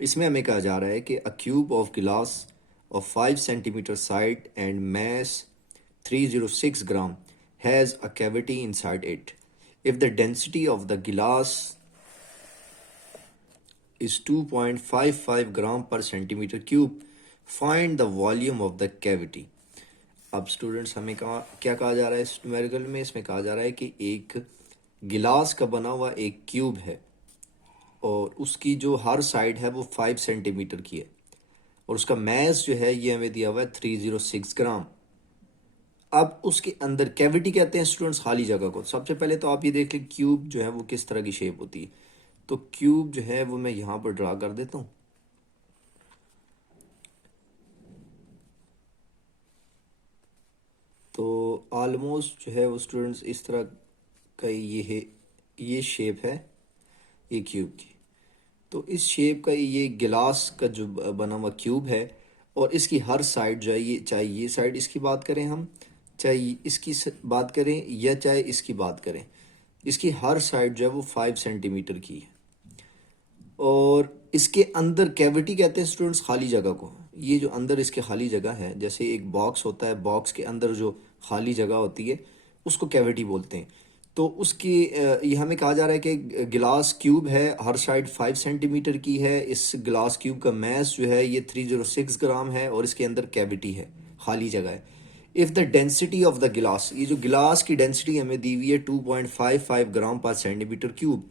इसमें हमें कहा जा रहा है कि अ क्यूब ऑफ गिलास of 5 centimetre side and mess 306 gram has a cavity inside it. If the density of the glass is 2.55 gram per centimeter cube, find the volume of the cavity. अब स्टूडेंट्स हमें क्या कहा जा रहा है इस numerical में? इसमें कहा जा रहा है कि एक गिलास का बना हुआ एक क्यूब है और उसकी जो हर साइड है वो 5 सेंटीमीटर की है और उसका मैस जो है ये हमें दिया हुआ है 306 ग्राम। अब उसके अंदर कैविटी कहते हैं स्टूडेंट्स खाली जगह को। सबसे पहले तो आप ये देख लें क्यूब जो है वो किस तरह की शेप होती है। तो क्यूब जो है वो मैं यहां पर ड्रा कर देता हूं। तो ऑलमोस्ट जो है वो स्टूडेंट्स इस तरह का ये है, ये शेप है ये क्यूब की। तो इस शेप का ये गिलास का जो बना हुआ क्यूब है और इसकी हर साइड जो है ये, चाहे ये साइड इसकी बात करें हम, चाहे इसकी बात करें या चाहे इसकी बात करें, इसकी हर साइड जो है वो 5 सेंटीमीटर की है। और इसके अंदर कैविटी कहते हैं स्टूडेंट्स खाली जगह को। ये जो अंदर इसके खाली जगह है, जैसे एक बॉक्स होता है, बॉक्स के अंदर जो खाली जगह होती है उसको कैविटी बोलते हैं। तो उसकी ये हमें कहा जा रहा है कि गिलास क्यूब है, हर साइड 5 सेंटीमीटर की है। इस गिलास क्यूब का मैस जो है ये 306 ग्राम है और इसके अंदर कैविटी है, खाली जगह है। If the density of the गिलास, ये जो गिलास की डेंसिटी हमें दी हुई है 2.55 ग्राम पर सेंटीमीटर क्यूब,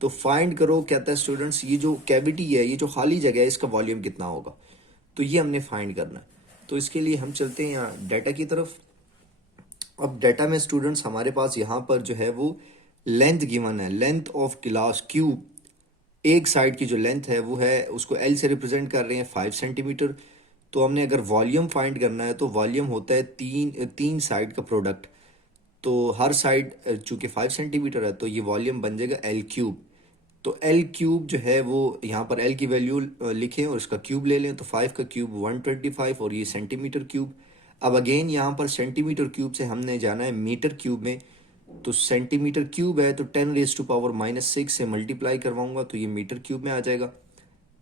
तो फाइंड करो कहता है स्टूडेंट्स ये जो कैविटी है, ये जो खाली जगह है, इसका वॉल्यूम कितना होगा। तो ये हमने फाइंड करना है। तो इसके लिए हम चलते हैं यहाँ डाटा की तरफ। अब डाटा में स्टूडेंट्स हमारे पास यहाँ पर जो है वो लेंथ गिवन है, लेंथ ऑफ गिलास क्यूब। एक साइड की जो लेंथ है वो है, उसको एल से रिप्रेजेंट कर रहे हैं 5 सेंटीमीटर। तो हमने अगर वॉल्यूम फाइंड करना है तो वॉल्यूम होता है तीन साइड का प्रोडक्ट। तो हर साइड चूंकि 5 सेंटीमीटर है तो ये वॉल्यूम बन जाएगा एल क्यूब। तो एल क्यूब जो है वो यहाँ पर एल की वैल्यू लिखें और इसका क्यूब ले लें। तो 5 का क्यूब 125 और ये सेंटीमीटर क्यूब। अब अगेन यहाँ पर सेंटीमीटर क्यूब से हमने जाना है मीटर क्यूब में। तो सेंटीमीटर क्यूब है तो 10⁻⁻⁶ से मल्टीप्लाई करवाऊंगा तो ये मीटर क्यूब में आ जाएगा।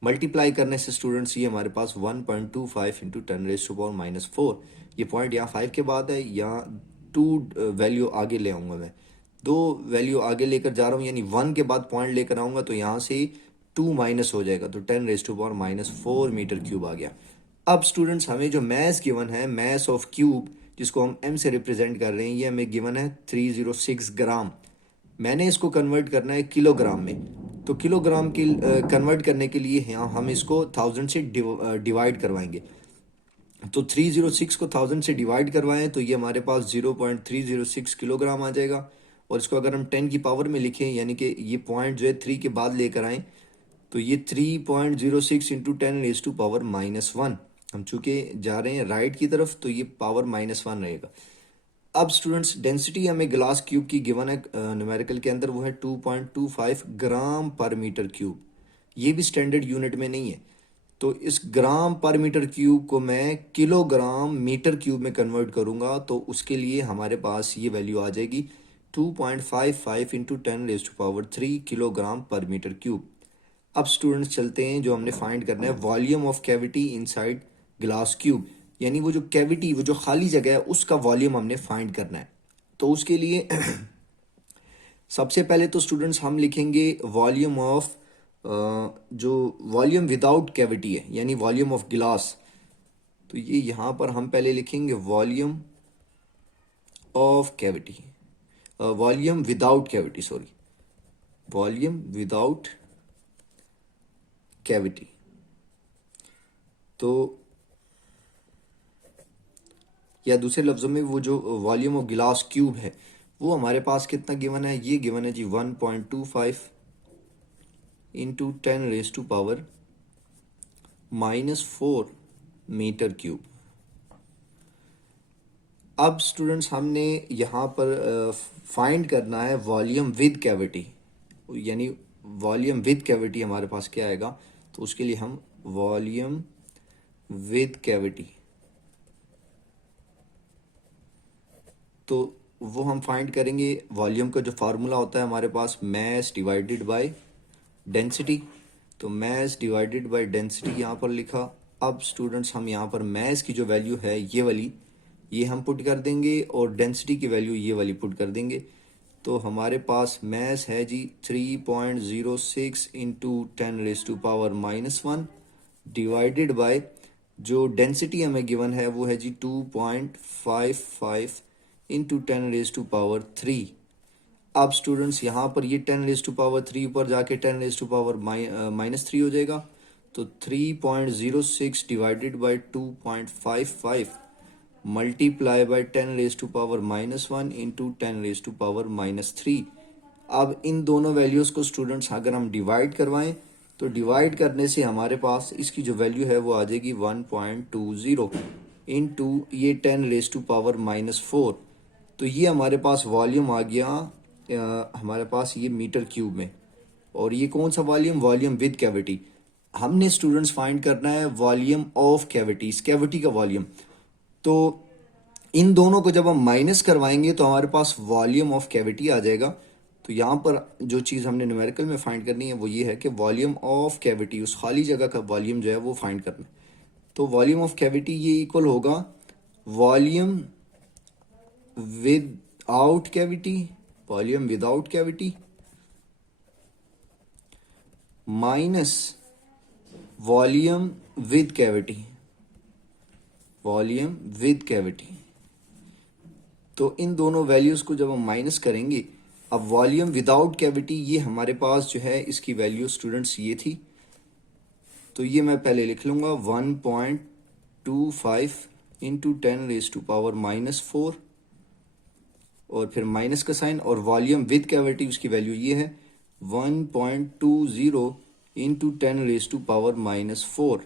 मल्टीप्लाई करने से स्टूडेंट्स ये हमारे पास 1.25 इंटू 10⁻⁻⁴। ये पॉइंट यहाँ 5 के बाद है, यहाँ 2 वैल्यू आगे ले आऊंगा मैं, 2 वैल्यू आगे लेकर जा रहा हूँ, यानी 1 के बाद पॉइंट लेकर आऊंगा तो यहाँ से 2 माइनस हो जाएगा तो 10⁻⁻⁴ मीटर क्यूब आ गया। अब स्टूडेंट्स हमें जो मैस गिवन है, मैस ऑफ क्यूब जिसको हम एम से रिप्रेजेंट कर रहे हैं, ये हमें गिवन है 306 ग्राम। मैंने इसको कन्वर्ट करना है किलोग्राम में। तो किलोग्राम की कन्वर्ट करने के लिए यहाँ हम इसको 1000 से डिवाइड करवाएंगे। तो 306 को 1000 से डिवाइड करवाएं तो ये हमारे पास 0.306 किलोग्राम आ जाएगा। और इसको अगर हम 10 की पावर में लिखें, यानी कि ये पॉइंट जो है 3 के बाद लेकर आएँ, तो ये 3.06 इंटू 10⁻⁻⁻1। हम चूंकि जा रहे हैं राइट की तरफ तो ये पावर -1 रहेगा। अब स्टूडेंट्स डेंसिटी हमें ग्लास क्यूब की गिवन है न्यूमेरिकल के अंदर, वो है 2.25 ग्राम पर मीटर क्यूब। ये भी स्टैंडर्ड यूनिट में नहीं है। तो इस ग्राम पर मीटर क्यूब को मैं किलोग्राम मीटर क्यूब में कन्वर्ट करूंगा तो उसके लिए हमारे पास ये वैल्यू आ जाएगी 2.55 into 10⁻³ kilogram per metre cube. अब स्टूडेंट्स चलते हैं, जो हमने फाइंड करना है volume of cavity inside glass cube, यानी वो जो कैविटी, वो जो खाली जगह है उसका वॉल्यूम हमने फाइंड करना है। तो उसके लिए सबसे पहले तो स्टूडेंट्स हम लिखेंगे वॉल्यूम ऑफ जो वॉल्यूम विदाउट कैविटी है यानी वॉल्यूम ऑफ गिलास, तो ये यहाँ पर हम पहले लिखेंगे volume of cavity, volume without cavity, sorry, volume without cavity. तो या दूसरे लफ्ज़ों में वो जो वॉल्यूम ऑफ गिलास क्यूब है वो हमारे पास कितना गिवन है, ये गिवन है जी 1.25 इंटू 10⁻⁻⁴ मीटर क्यूब। अब स्टूडेंट्स हमने यहाँ पर फाइंड करना है वॉल्यूम विद कैविटी, यानी वॉल्यूम विद कैविटी हमारे पास क्या आएगा, तो उसके लिए हम वॉल्यूम विद कैविटी, तो वो हम फाइंड करेंगे। वॉल्यूम का जो फार्मूला होता है हमारे पास मैस डिवाइडेड बाय डेंसिटी, तो मैस डिवाइडेड बाय डेंसिटी यहाँ पर लिखा। अब स्टूडेंट्स हम यहाँ पर मैस की जो वैल्यू है ये वाली, ये हम पुट कर देंगे और डेंसिटी की वैल्यू ये वाली पुट कर देंगे। तो हमारे पास मैस है जी 3.06 इंटू 10⁻⁻⁻1 डिवाइडेड बाय जो डेंसिटी हमें गिवन है वो है जी 2.55 इंटू 10⁻3। अब स्टूडेंट्स यहाँ पर ये 10⁻3 ऊपर जाके 10⁻⁻³ हो जाएगा, तो 3.06 divided by 2.55 multiply by 10⁻⁻1 into 10⁻⁻3। अब इन दोनों वैल्यूज़ को स्टूडेंट्स अगर हम डिवाइड करवाएं तो डिवाइड करने से हमारे पास इसकी जो वैल्यू है वो आ जाएगी 1.20 इंटू ये 10⁻⁻⁴। तो ये हमारे पास वॉल्यूम आ गया हमारे पास ये मीटर क्यूब में। और ये कौन सा वॉल्यूम, वॉल्यूम विद कैविटी। हमने स्टूडेंट्स फाइंड करना है वॉल्यूम ऑफ कैविटी, इस कैविटी का वॉल्यूम। तो इन दोनों को जब हम माइनस करवाएंगे तो हमारे पास वॉल्यूम ऑफ कैविटी आ जाएगा। तो यहाँ पर जो चीज़ हमने न्यूमेरिकल में फाइंड करनी है वो ये है कि वॉल्यूम ऑफ कैविटी, उस खाली जगह का वॉल्यूम जो है वो फाइंड करना है। तो वॉल्यूम ऑफ कैविटी ये इक्वल होगा volume without cavity, volume without cavity minus volume with cavity, volume with cavity. तो इन दोनों वैल्यूज को जब हम माइनस करेंगे, अब वॉल्यूम विदाउट कैविटी ये हमारे पास जो है इसकी वैल्यू स्टूडेंट्स ये थी, तो ये मैं पहले लिख लूंगा 1.25 इंटू 10⁻⁻⁴ और फिर माइनस का साइन, और वॉल्यूम विद कैविटी उसकी वैल्यू ये है 1.20 इंटू 10⁻⁻⁴।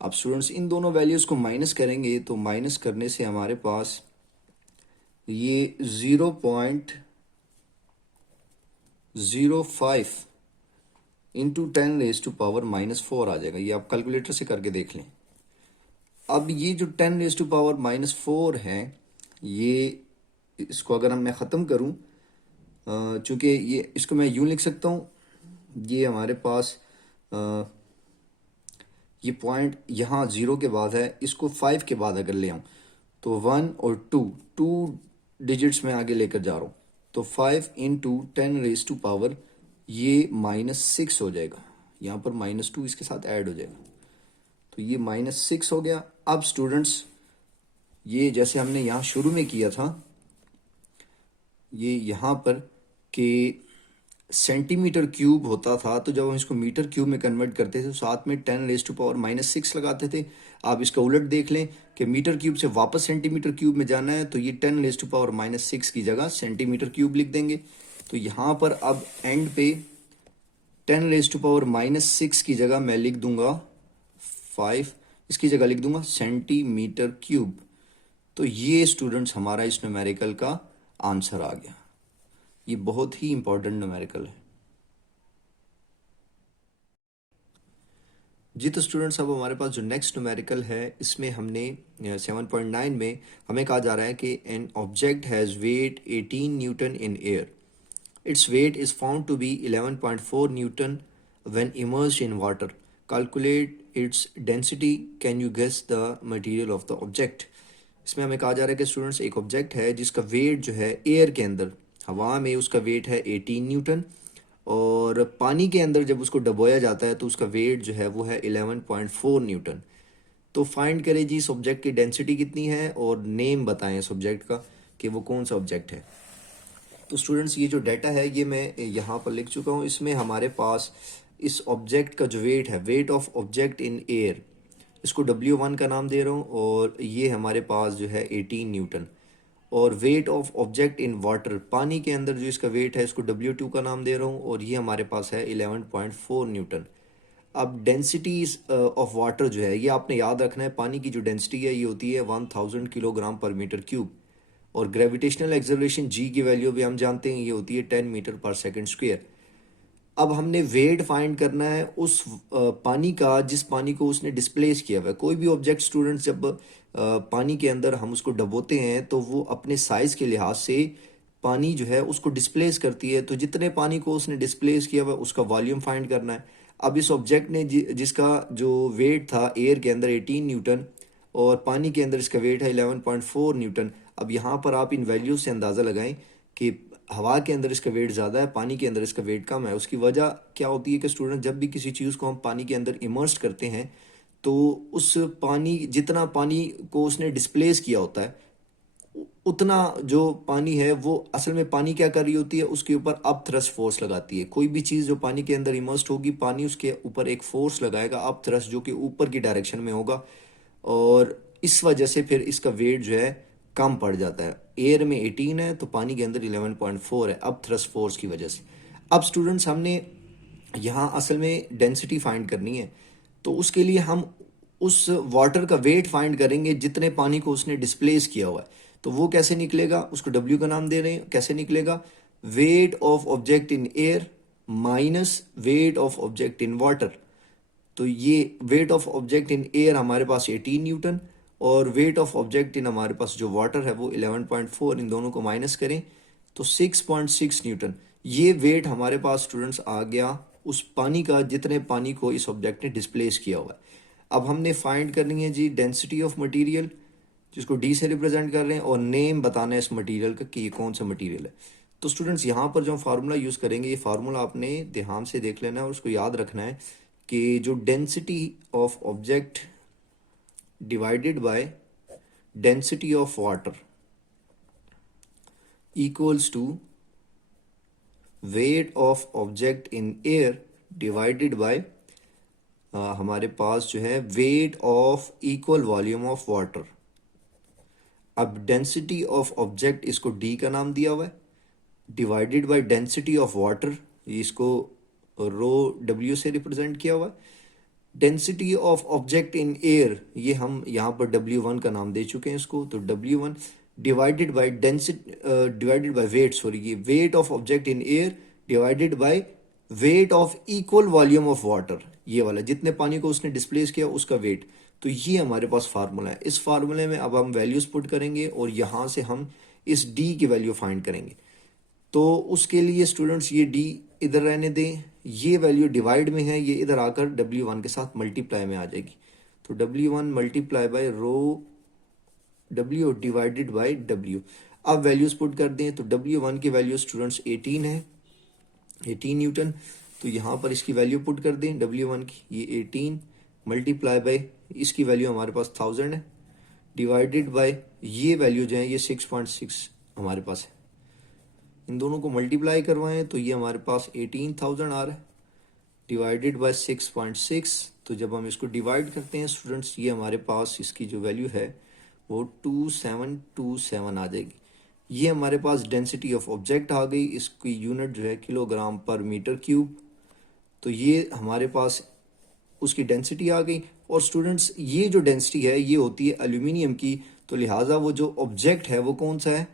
अब स्टूडेंट्स इन दोनों वैल्यूज को माइनस करेंगे तो माइनस करने से हमारे पास ये 0.05 इंटू 10⁻⁻⁴ आ जाएगा। ये आप कैलकुलेटर से करके देख लें। अब ये जो 10⁻⁻⁴ है, ये इसको अगर मैं ख़त्म करूं, चूँकि ये इसको मैं यूं लिख सकता हूँ, ये हमारे पास ये पॉइंट यहाँ 0 के बाद है, इसको 5 के बाद अगर ले आऊँ तो 1 और 2 डिजिट्स में आगे लेकर जा रहा हूँ, तो 5 इंटू 10⁻⁻ ये -6 हो जाएगा। यहाँ पर -2 इसके साथ ऐड हो जाएगा, तो ये -6 हो गया। अब स्टूडेंट्स ये जैसे हमने यहाँ शुरू में किया था, ये यहाँ पर कि सेंटीमीटर क्यूब होता था, तो जब हम इसको मीटर क्यूब में कन्वर्ट करते थे तो साथ में 10⁻⁻6 लगाते थे। आप इसका उलट देख लें कि मीटर क्यूब से वापस सेंटीमीटर क्यूब में जाना है तो ये 10⁻⁻6 की जगह सेंटीमीटर क्यूब लिख देंगे। तो यहाँ पर अब एंड पे 10⁻⁻6 की जगह मैं लिख दूंगा 5, इसकी जगह लिख दूंगा सेंटीमीटर क्यूब। तो ये स्टूडेंट्स हमारा इस न्यूमेरिकल का आंसर आ गया। ये बहुत ही इंपॉर्टेंट न्यूमेरिकल है जी। तो स्टूडेंट्स अब हमारे पास जो नेक्स्ट न्यूमेरिकल है, इसमें हमने 7.9 में हमें कहा जा रहा है कि an object has weight 18 newton in air, its weight is found to be 11.4 newton when immersed in water, calculate its density, can you guess the material of the object. इसमें हमें कहा जा रहा है कि स्टूडेंट्स एक ऑब्जेक्ट है जिसका वेट जो है एयर के अंदर, हवा में उसका वेट है 18 न्यूटन, और पानी के अंदर जब उसको डुबोया जाता है तो उसका वेट जो है वो है 11.4 न्यूटन। तो फाइंड करें जी इस ऑब्जेक्ट की डेंसिटी कितनी है और नेम बताएं इस ऑब्जेक्ट का कि वो कौन सा ऑब्जेक्ट है। तो स्टूडेंट्स ये जो डाटा है ये मैं यहाँ पर लिख चुका हूँ। इसमें हमारे पास इस ऑब्जेक्ट का जो वेट है, weight of object in air, इसको W1 का नाम दे रहा हूँ और ये हमारे पास जो है 18 न्यूटन। और wait of object in water, पानी के अंदर जो इसका वेट है इसको W2 का नाम दे रहा हूँ और ये हमारे पास है 11.4 न्यूटन। अब डेंसिटी ऑफ वाटर जो है ये आपने याद रखना है, पानी की जो डेंसिटी है ये होती है 1000 किलोग्राम पर मीटर क्यूब। और ग्रेविटेशनल एक्सेलरेशन जी की वैल्यू भी हम जानते हैं, ये होती है 10 मीटर पर सेकंड स्क्वायर। अब हमने वेट फाइंड करना है उस पानी का जिस पानी को उसने डिस्प्लेस किया हुआ है। कोई भी ऑब्जेक्ट स्टूडेंट्स जब पानी के अंदर हम उसको डबोते हैं तो वो अपने साइज के लिहाज से पानी जो है उसको डिस्प्लेस करती है। तो जितने पानी को उसने डिस्प्लेस किया हुआ है उसका वॉल्यूम फाइंड करना है। अब इस ऑब्जेक्ट ने जिसका जो वेट था एयर के अंदर 18 न्यूटन और पानी के अंदर इसका वेट है 11.4 न्यूटन। अब यहाँ पर आप इन वैल्यूज से अंदाज़ा लगाएं कि हवा के अंदर इसका वेट ज़्यादा है, पानी के अंदर इसका वेट कम है। उसकी वजह क्या होती है कि स्टूडेंट जब भी किसी चीज़ को हम पानी के अंदर इमर्स करते हैं तो उस पानी, जितना पानी को उसने डिस्प्लेस किया होता है उतना जो पानी है वो असल में पानी क्या कर रही होती है, उसके ऊपर अप थ्रस्ट फोर्स लगाती है। कोई भी चीज़ जो पानी के अंदर इमर्स्ड होगी, पानी उसके ऊपर एक फोर्स लगाएगा अप थ्रस्ट, जो कि ऊपर की डायरेक्शन में होगा और इस वजह से फिर इसका वेट जो है कम पड़ जाता है। एयर में 18 है तो पानी के अंदर 11.4 है अब थ्रस्ट फोर्स की वजह से। अब स्टूडेंट्स हमने यहाँ असल में डेंसिटी फाइंड करनी है तो उसके लिए हम उस वाटर का वेट फाइंड करेंगे जितने पानी को उसने डिस्प्लेस किया हुआ है। तो वो कैसे निकलेगा, उसको W का नाम दे रहे हैं, कैसे निकलेगा, wait of object in air minus weight of object in water. तो ये weight of object in air हमारे पास 18 न्यूटन और वेट ऑफ ऑब्जेक्ट इन हमारे पास जो वाटर है वो 11.4, इन दोनों को माइनस करें तो 6.6 न्यूटन। ये वेट हमारे पास स्टूडेंट्स आ गया उस पानी का जितने पानी को इस ऑब्जेक्ट ने डिस्प्लेस किया हुआ है। अब हमने फाइंड करनी है जी डेंसिटी ऑफ मटेरियल, जिसको डी से रिप्रेजेंट कर रहे हैं, और नेम बताना है इस मटेरियल का कि ये कौन सा मटेरियल है। तो स्टूडेंट्स यहाँ पर जो हम फार्मूला यूज़ करेंगे, ये फार्मूला आपने ध्यान से देख लेना है और उसको याद रखना है कि जो density of object divided by density of water equals to weight of object in air divided by हमारे पास जो है weight of equal volume of water. अब डेंसिटी ऑफ ऑब्जेक्ट इसको डी का नाम दिया हुआ है, divided by density of water, इसको रो W से रिप्रेजेंट किया हुआ है। Density of object in air ये हम यहाँ पर W1 का नाम दे चुके हैं इसको, तो W1 divided by density divided by weight, sorry ये weight of object in air divided by weight of equal volume of water, ये वाला जितने पानी को उसने डिस्प्लेस किया उसका वेट। तो ये हमारे पास फार्मूला है। इस फार्मूले में अब हम वैल्यूज पुट करेंगे और यहाँ से हम इस डी की वैल्यू फाइंड करेंगे। तो उसके लिए स्टूडेंट्स ये डी इधर रहने दें, ये वैल्यू डिवाइड में है, ये इधर आकर W1 के साथ मल्टीप्लाई में आ जाएगी। तो W1 multiply by rho W divided by W। अब वैल्यूज पुट कर दें तो W1 की वैल्यू स्टूडेंट्स 18 है, 18 न्यूटन। तो यहाँ पर इसकी वैल्यू पुट कर दें W1 की, ये 18 मल्टीप्लाई बाय इसकी वैल्यू हमारे पास 1000 है, डिवाइडेड बाय ये वैल्यू जो है ये 6.6 हमारे पास है। इन दोनों को मल्टीप्लाई करवाएं तो ये हमारे पास 18,000 आ रहा है, डिवाइडेड बाय 6.6। तो जब हम इसको डिवाइड करते हैं स्टूडेंट्स, ये हमारे पास इसकी जो वैल्यू है वो 2727 आ जाएगी। ये हमारे पास डेंसिटी ऑफ ऑब्जेक्ट आ गई, इसकी यूनिट जो है किलोग्राम पर मीटर क्यूब। तो ये हमारे पास उसकी डेंसिटी आ गई। और स्टूडेंट्स ये जो डेंसिटी है ये होती है एल्यूमिनियम की, तो लिहाजा वो जो ऑब्जेक्ट है वो कौन सा है,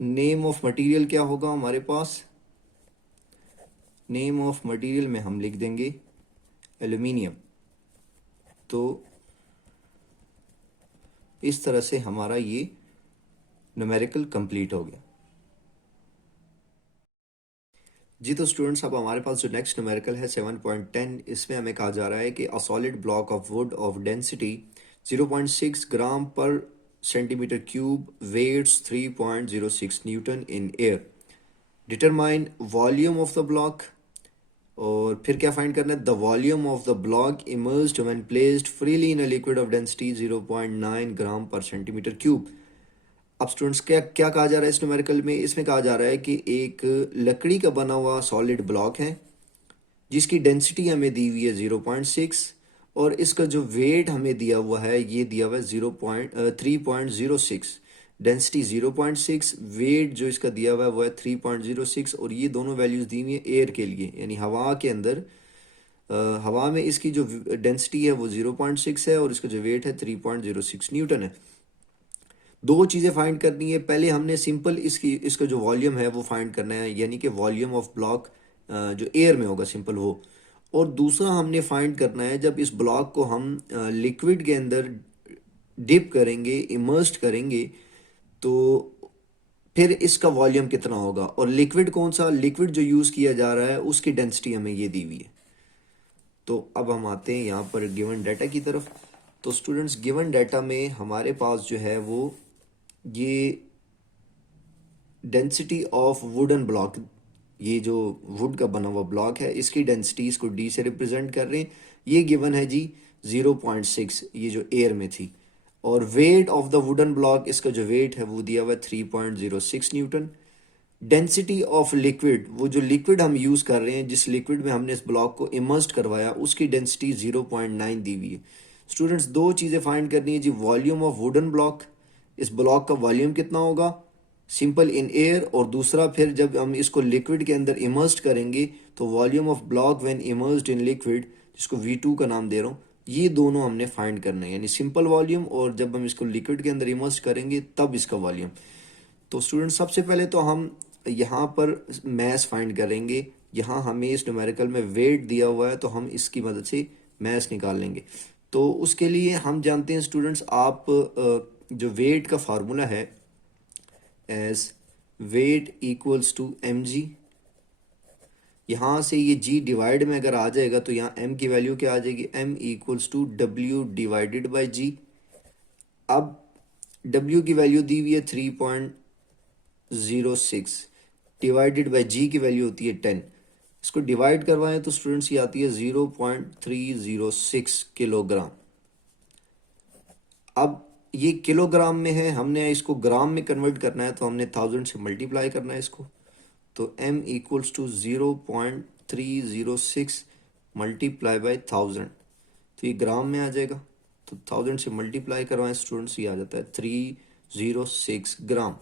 नेम ऑफ मटेरियल क्या होगा हमारे पास, नेम ऑफ मटेरियल में हम लिख देंगे एल्यूमिनियम। तो इस तरह से हमारा ये न्यूमेरिकल कंप्लीट हो गया जी। तो स्टूडेंट्स अब हमारे पास जो नेक्स्ट न्यूमेरिकल है 7.10, इसमें हमें कहा जा रहा है कि a solid block of wood of density 0.6 gram per centimetre cube weights 3.06 newton in air, determine volume of the block, और फिर क्या फाइंड करना है, the volume of the block immerged when placed freely in a liquid of density 0.9 gram per centimetre cube. अब students क्या क्या कहा जा रहा है इस न्यूमेरिकल में, इसमें कहा जा रहा है कि एक लकड़ी का बना हुआ सॉलिड ब्लॉक है जिसकी डेंसिटी हमें दी हुई है 0.6 और इसका जो वेट हमें दिया हुआ है ये दिया हुआ है 3.06। डेंसिटी 0.6, वेट जो इसका दिया हुआ है वो है 3.06 और ये दोनों वैल्यूज दी हुई है एयर के लिए, यानी हवा के अंदर। हवा में इसकी जो डेंसिटी है वो 0.6 है और इसका जो वेट है 3.06 न्यूटन है। दो चीज़ें फाइंड करनी है, पहले हमने सिंपल इसका जो वॉल्यूम है वो फाइंड करना है, यानी कि वॉल्यूम ऑफ ब्लॉक जो एयर में होगा सिंपल वो। और दूसरा हमने फाइंड करना है जब इस ब्लॉक को हम लिक्विड के अंदर डिप करेंगे, इमर्स्ड करेंगे, तो फिर इसका वॉल्यूम कितना होगा। और लिक्विड कौन सा, लिक्विड जो यूज़ किया जा रहा है उसकी डेंसिटी हमें ये दी हुई है। तो अब हम आते हैं यहाँ पर गिवन डाटा की तरफ। तो स्टूडेंट्स गिवन डाटा में हमारे पास जो है वो ये डेंसिटी ऑफ वुडन ब्लॉक, ये जो वुड का बना हुआ ब्लॉक है इसकी डेंसिटी इसको डी से रिप्रेजेंट कर रहे हैं। ये गिवन है जी 0.6, ये जो एयर में थी। और wait of the wooden block, इसका जो वेट है वो दिया हुआ है 3.06 न्यूटन। डेंसिटी ऑफ लिक्विड, वो जो लिक्विड हम यूज़ कर रहे हैं, जिस लिक्विड में हमने इस ब्लॉक को इमर्स्ड करवाया, उसकी डेंसिटी 0.9 दी हुई है। स्टूडेंट्स दो चीज़ें फाइंड करनी है जी, वॉल्यूम ऑफ वुडन ब्लॉक, इस ब्लॉक का वॉल्यूम कितना होगा सिंपल इन एयर, और दूसरा फिर जब हम इसको लिक्विड के अंदर इमर्स्ड करेंगे तो volume of block when immersed in liquid, जिसको V2 का नाम दे रहा हूँ, ये दोनों हमने फाइंड करना है, यानी सिंपल वॉल्यूम और जब हम इसको लिक्विड के अंदर इमर्स्ड करेंगे तब इसका वॉल्यूम। तो स्टूडेंट सबसे पहले तो हम यहाँ पर मैस फाइंड करेंगे। यहाँ हमें इस न्यूमेरिकल में वेट दिया हुआ है तो हम इसकी मदद से मैस निकाल लेंगे। तो उसके लिए हम जानते हैं स्टूडेंट्स, आप जो वेट का फार्मूला है as weight equals to mg, यहाँ से ये g डिवाइड में अगर आ जाएगा तो यहाँ m की वैल्यू क्या आ जाएगी, m equals to w divided by g। अब w की वैल्यू दी हुई है 3.06 डिवाइडेड बाई g की वैल्यू होती है 10। इसको डिवाइड करवाएं तो स्टूडेंट्स ये आती है 0.306 किलोग्राम। अब ये किलोग्राम में है, हमने इसको ग्राम में कन्वर्ट करना है तो हमने 1000 से मल्टीप्लाई करना है इसको। तो m equals to 0.306 multiply by 1000, तो ये ग्राम में आ जाएगा। तो 1000 से मल्टीप्लाई करवाएं स्टूडेंट्स, ये आ जाता है 306 ग्राम।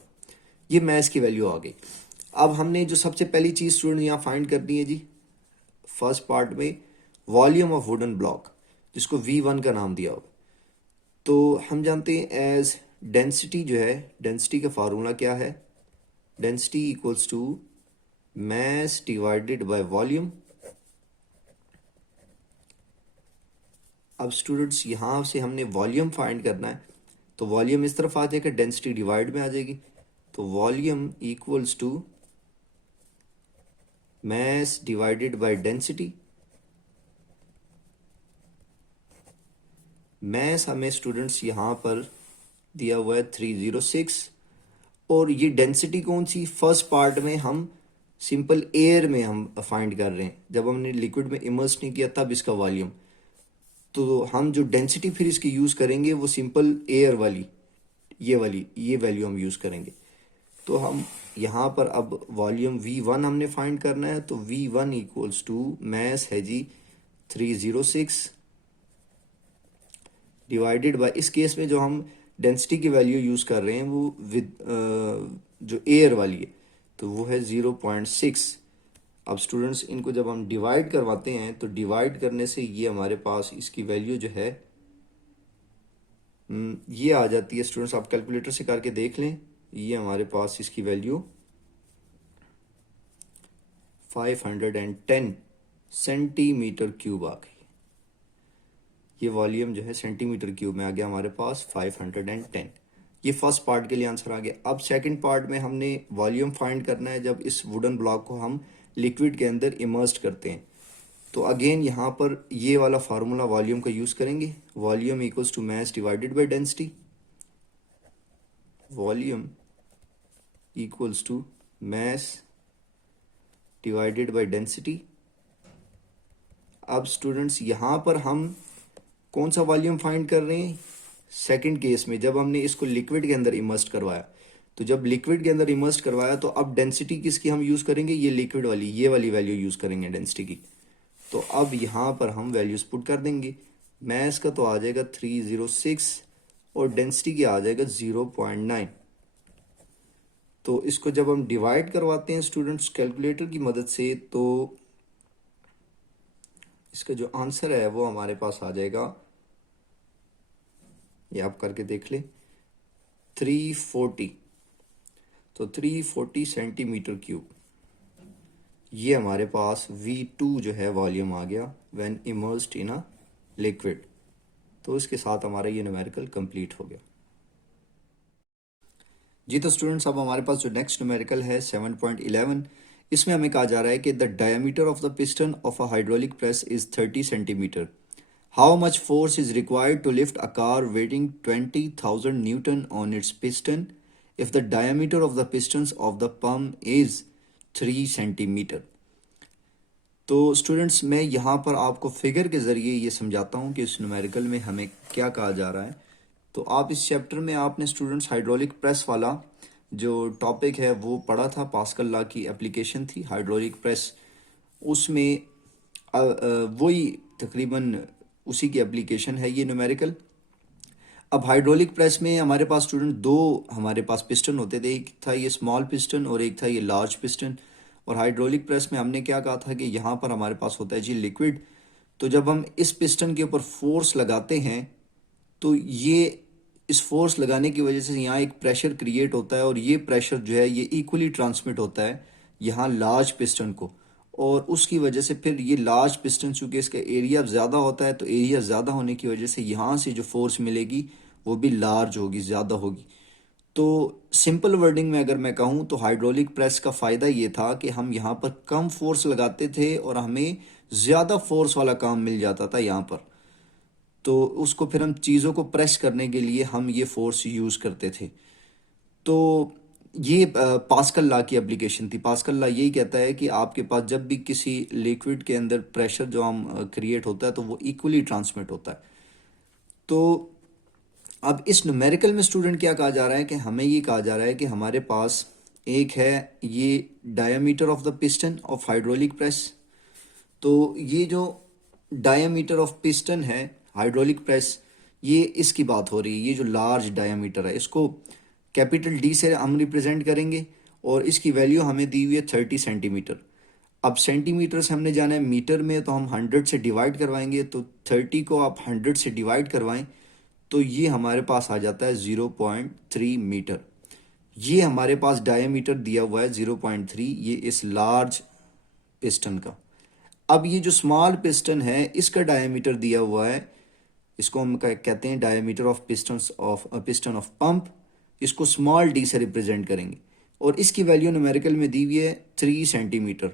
ये मैथ्स की वैल्यू आ गई। अब हमने जो सबसे पहली चीज़ स्टूडेंट यहाँ फाइंड करनी है जी, फर्स्ट पार्ट में वॉल्यूम ऑफ वुडन ब्लॉक, जिसको V1 का नाम दिया हुआ। तो हम जानते हैं एज डेंसिटी जो है, डेंसिटी का फार्मूला क्या है, density equals to mass divided by volume. अब स्टूडेंट्स यहाँ से हमने वॉल्यूम फाइंड करना है, तो वॉल्यूम इस तरफ आ जाएगा, डेंसिटी डिवाइड में आ जाएगी। तो volume equals to mass divided by density. mass हमें स्टूडेंट्स यहाँ पर दिया हुआ है 306, और ये डेंसिटी कौन सी, फर्स्ट पार्ट में हम सिंपल एयर में हम फाइंड कर रहे हैं, जब हमने लिक्विड में इमर्स नहीं किया तब इसका वॉल्यूम। तो हम जो डेंसिटी फिर इसकी यूज़ करेंगे वो सिंपल एयर वाली, ये वैल्यू हम यूज़ करेंगे। तो हम यहाँ पर अब वॉल्यूम V1 हमने फाइंड करना है, तो V1 इक्वल्स टू मैस है जी 306 डिवाइडेड बाय, इस केस में जो हम डेंसिटी की वैल्यू यूज़ कर रहे हैं वो विद जो एयर वाली है तो वो है 0.6। अब स्टूडेंट्स इनको जब हम डिवाइड करवाते हैं तो डिवाइड करने से ये हमारे पास इसकी वैल्यू जो है ये आ जाती है स्टूडेंट्स, आप कैलकुलेटर से करके देख लें, ये हमारे पास इसकी वैल्यू 510 सेंटीमीटर क्यूब आ गई। ये वॉल्यूम जो है सेंटीमीटर क्यूब में आ गया हमारे पास 510। ये फर्स्ट पार्ट के लिए आंसर आ गया। अब सेकंड पार्ट में हमने वॉल्यूम फाइंड करना है जब इस वुडन ब्लॉक को हम लिक्विड के अंदर इमर्स्ड करते हैं। तो अगेन यहाँ पर ये वाला फार्मूला वॉल्यूम का यूज़ करेंगे, volume equals to mass divided by density. Volume equals to mass divided by density. अब स्टूडेंट्स यहाँ पर हम कौन सा वॉल्यूम फाइंड कर रहे हैं? सेकंड केस में जब हमने इसको लिक्विड के अंदर इमर्स करवाया, तो जब लिक्विड के अंदर इमर्स करवाया तो अब डेंसिटी किसकी हम यूज़ करेंगे? ये लिक्विड वाली, ये वाली वैल्यू यूज़ करेंगे डेंसिटी की। तो अब यहाँ पर हम वैल्यूज पुट कर देंगे। मैस का तो आ जाएगा 306 और डेंसिटी की आ जाएगा 0.9। तो इसको जब हम डिवाइड करवाते हैं स्टूडेंट्स कैलकुलेटर की मदद से, तो इसका जो आंसर है वो हमारे पास आ जाएगा, ये आप करके देख ले, 340। तो 340 सेंटीमीटर क्यूब, ये हमारे पास V2 जो है वॉल्यूम आ गया when immersed in a liquid. तो इसके साथ हमारा ये न्यूमेरिकल कंप्लीट हो गया जी। तो स्टूडेंट्स अब हमारे पास जो नेक्स्ट न्यूमेरिकल है 7.11, इसमें हमें कहा जा रहा है कि the diameter of the piston of a hydraulic press is 30 centimetre. How much force is required to lift a car weighting 20,000 newton on its piston if the diameter of the pistons of the pump is 3 centimetre. तो students मैं यहाँ पर आपको figure के ज़रिए ये समझाता हूँ कि इस न्यूमेरिकल में हमें क्या कहा जा रहा है। तो आप इस चैप्टर में आपने स्टूडेंट्स हाइड्रोलिक प्रेस वाला जो टॉपिक है वो पढ़ा था, पास्कल लॉ की एप्लीकेशन थी हाइड्रोलिक प्रेस, उसमें वही तकरीबन उसी की एप्लीकेशन है ये न्यूमेरिकल। अब हाइड्रोलिक प्रेस में हमारे पास स्टूडेंट दो हमारे पास पिस्टन होते थे, एक था ये स्मॉल पिस्टन और एक था ये लार्ज पिस्टन। और हाइड्रोलिक प्रेस में हमने क्या कहा था कि यहाँ पर हमारे पास होता है जी लिक्विड। तो जब हम इस पिस्टन के ऊपर फोर्स लगाते हैं तो ये इस फोर्स लगाने की वजह से यहाँ एक प्रेशर क्रिएट होता है और ये प्रेशर जो है ये इक्वली ट्रांसमिट होता है यहाँ लार्ज पिस्टन को। और उसकी वजह से फिर ये लार्ज पिस्टन चूँकि इसका एरिया ज़्यादा होता है, तो एरिया ज़्यादा होने की वजह से यहाँ से जो फोर्स मिलेगी वो भी लार्ज होगी, ज़्यादा होगी। तो सिंपल वर्डिंग में अगर मैं कहूँ तो हाइड्रोलिक प्रेस का फ़ायदा ये था कि हम यहाँ पर कम फोर्स लगाते थे और हमें ज़्यादा फोर्स वाला काम मिल जाता था यहाँ पर। तो उसको फिर हम चीज़ों को प्रेस करने के लिए हम ये फोर्स यूज़ करते थे। तो ये पास्कल लॉ की एप्लीकेशन थी। पास्कल लॉ यही कहता है कि आपके पास जब भी किसी लिक्विड के अंदर प्रेशर जो हम क्रिएट होता है तो वो इक्वली ट्रांसमिट होता है। तो अब इस न्यूमेरिकल में स्टूडेंट क्या कहा जा रहा है कि हमें ये कहा जा रहा है कि हमारे पास एक है ये diameter of the piston of hydraulic press. तो ये जो डायमीटर ऑफ पिस्टन है हाइड्रोलिक प्रेस, ये इसकी बात हो रही है। ये जो लार्ज डायमीटर है इसको कैपिटल डी से हम रिप्रेजेंट करेंगे और इसकी वैल्यू हमें दी हुई है 30 सेंटीमीटर। अब सेंटीमीटर से हमने जाना है मीटर में, तो हम 100 से डिवाइड करवाएंगे। तो 30 को आप 100 से डिवाइड करवाएं तो ये हमारे पास आ जाता है 0.3 मीटर। ये हमारे पास डायमीटर दिया हुआ है 0.3, ये इस लार्ज पिस्टन का। अब ये जो स्मॉल पिस्टन है इसका डायमीटर दिया हुआ है, इसको हम कहते हैं diameter of piston of pump. इसको स्मॉल डी से रिप्रेजेंट करेंगे और इसकी वैल्यू न्यूमेरिकल में दी हुई है 3 सेंटीमीटर।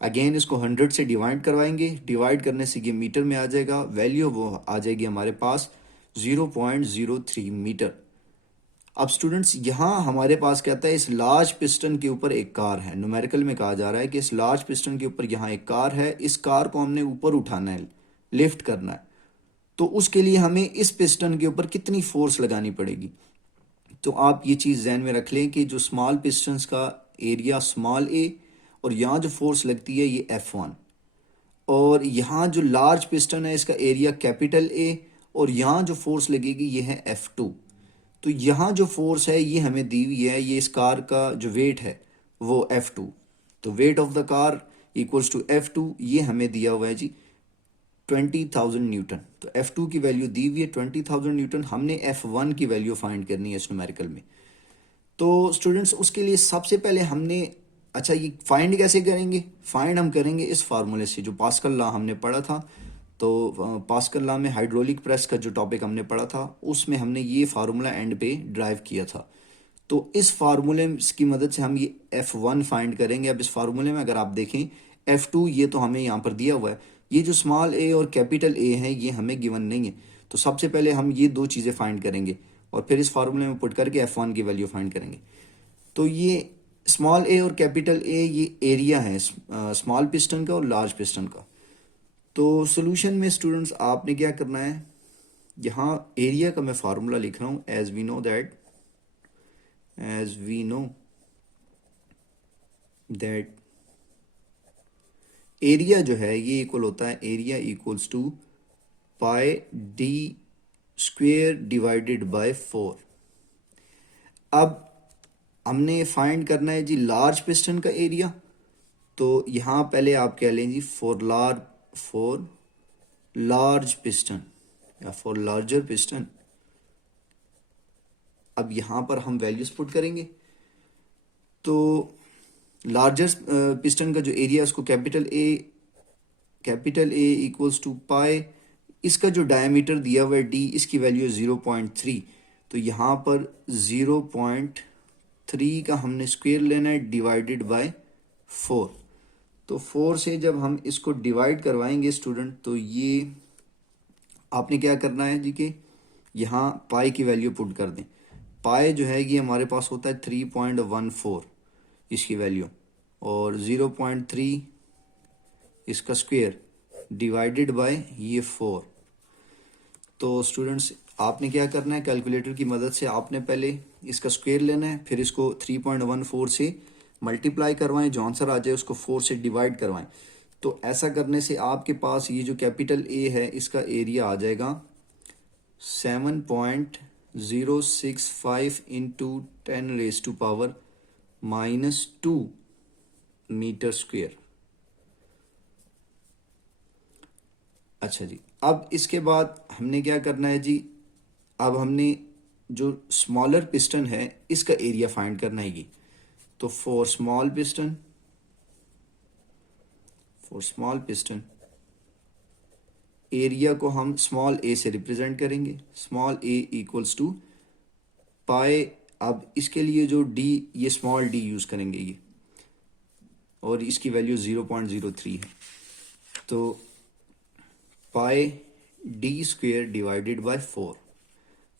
अगेन इसको 100 से डिवाइड करवाएंगे, डिवाइड करने से ये मीटर में आ जाएगा, वैल्यू वो आ जाएगी हमारे पास 0.03 मीटर। अब स्टूडेंट्स यहाँ हमारे पास कहता है इस लार्ज पिस्टन के ऊपर एक कार है। न्यूमेरिकल में कहा जा रहा है कि इस लार्ज पिस्टन के ऊपर यहाँ एक कार है, इस कार को हमने ऊपर उठाना है, लिफ्ट करना है। तो उसके लिए हमें इस पिस्टन के ऊपर कितनी फोर्स लगानी पड़ेगी। तो आप ये चीज़ जहन में रख लें कि जो स्मॉल पिस्टन्स का एरिया स्मॉल ए और यहाँ जो फोर्स लगती है ये F1, और यहाँ जो लार्ज पिस्टन है इसका एरिया कैपिटल ए और यहाँ जो फोर्स लगेगी ये है F2। तो यहाँ जो फोर्स है ये हमें दी हुई है, ये इस कार का जो वेट है वो F2। तो weight of the car equals to F2, ये हमें दिया हुआ है जी 20,000 न्यूटन। तो F2 की वैल्यू दी हुई है 20,000 न्यूटन, हमने F1 की वैल्यू फाइंड करनी है इस न्यूमेरिकल में। तो स्टूडेंट्स उसके लिए सबसे पहले हमने, अच्छा ये फाइंड कैसे करेंगे? फाइंड हम करेंगे इस फार्मूले से जो पास्कल लॉ हमने पढ़ा था। तो पास्कल लॉ में हाइड्रोलिक प्रेस का जो टॉपिक हमने पढ़ा था उसमें हमने ये फार्मूला एंड पे ड्राइव किया था। तो इस फार्मूले की मदद से हम ये F1 फाइंड करेंगे। अब इस फार्मूले में अगर आप देखें F2 ये तो हमें यहाँ पर दिया हुआ है, ये जो स्मॉल ए और कैपिटल ए है ये हमें गिवन नहीं है। तो सबसे पहले हम ये दो चीज़ें फाइंड करेंगे और फिर इस फार्मूले में पुट करके F1 की वैल्यू फाइंड करेंगे। तो ये स्मॉल ए और कैपिटल ए ये एरिया है स्मॉल पिस्टन का और लार्ज पिस्टन का। तो सोल्यूशन में स्टूडेंट्स आपने क्या करना है, यहाँ एरिया का मैं फार्मूला लिख रहा हूँ, as we know that area जो है ये इक्वल होता है, area equals to pi D square divided by 4। अब हमने फाइंड करना है जी लार्ज पिस्टन का एरिया, तो यहाँ पहले आप कह लें जी फॉर लार्ज पिस्टन या फॉर लार्जर पिस्टन। अब यहाँ पर हम वैल्यूज पुट करेंगे, तो लार्जर पिस्टन का जो एरिया उसको कैपिटल ए इक्वल्स टू पाई, इसका जो डायमीटर दिया हुआ है डी, इसकी वैल्यू है 0.3, तो यहाँ पर 0.3 का हमने स्क्वायर लेना है डिवाइडेड बाय 4। तो 4 से जब हम इसको डिवाइड करवाएंगे स्टूडेंट, तो ये आपने क्या करना है जी कि यहाँ पाई की वैल्यू पुट कर दें। पाई जो है ये हमारे पास होता है 3.14 इसकी वैल्यू, और 0.3 इसका स्क्वायर डिवाइडेड बाय ये 4। तो स्टूडेंट्स आपने क्या करना है, कैलकुलेटर की मदद से आपने पहले इसका स्क्वायर लेना है, फिर इसको 3.14 से मल्टीप्लाई करवाएं, जो आंसर आ जाए उसको 4 से डिवाइड करवाएं। तो ऐसा करने से आपके पास ये जो कैपिटल ए है इसका एरिया आ जाएगा 7.065 इंटू 10⁻⁻² मीटर स्क्वायर। अच्छा जी, अब इसके बाद हमने क्या करना है जी, अब हमने जो स्मॉलर पिस्टन है इसका एरिया फाइंड करना है ये। तो फॉर स्मॉल पिस्टन एरिया को हम स्मॉल ए से रिप्रेजेंट करेंगे, स्मॉल ए इक्वल्स टू पाई। अब इसके लिए जो डी, ये स्मॉल डी यूज करेंगे ये, और इसकी वैल्यू 0.03 है, तो पाई डी स्क्वेयर डिवाइडेड बाय 4।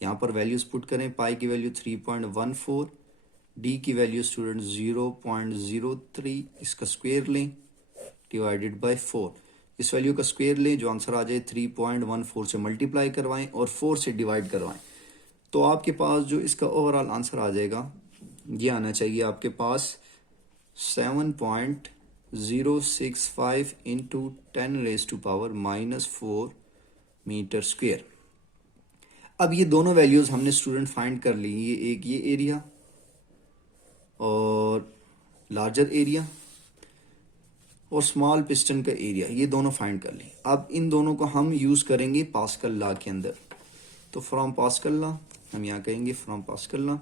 यहाँ पर वैल्यूज पुट करें, पाई की वैल्यू 3.14, डी की वैल्यू स्टूडेंट 0.03, इसका स्क्वायर लें डिवाइडेड बाय 4। इस वैल्यू का स्क्वायर लें, जो आंसर आ जाए 3.14 से मल्टीप्लाई करवाएं और 4 से डिवाइड करवाएं, तो आपके पास जो इसका ओवरऑल आंसर आ जाएगा ये आना चाहिए आपके पास 7.065 इंटू 10⁻⁻4 मीटर स्क्वायर। अब ये दोनों वैल्यूज हमने स्टूडेंट फाइंड कर ली, ये एक ये एरिया और लार्जर एरिया और स्मॉल पिस्टन का एरिया, ये दोनों फाइंड कर ली। अब इन दोनों को हम यूज करेंगे पास्कल लॉ के अंदर। तो फ्रॉम पास्कल लॉ हम यहाँ कहेंगे from Pascal law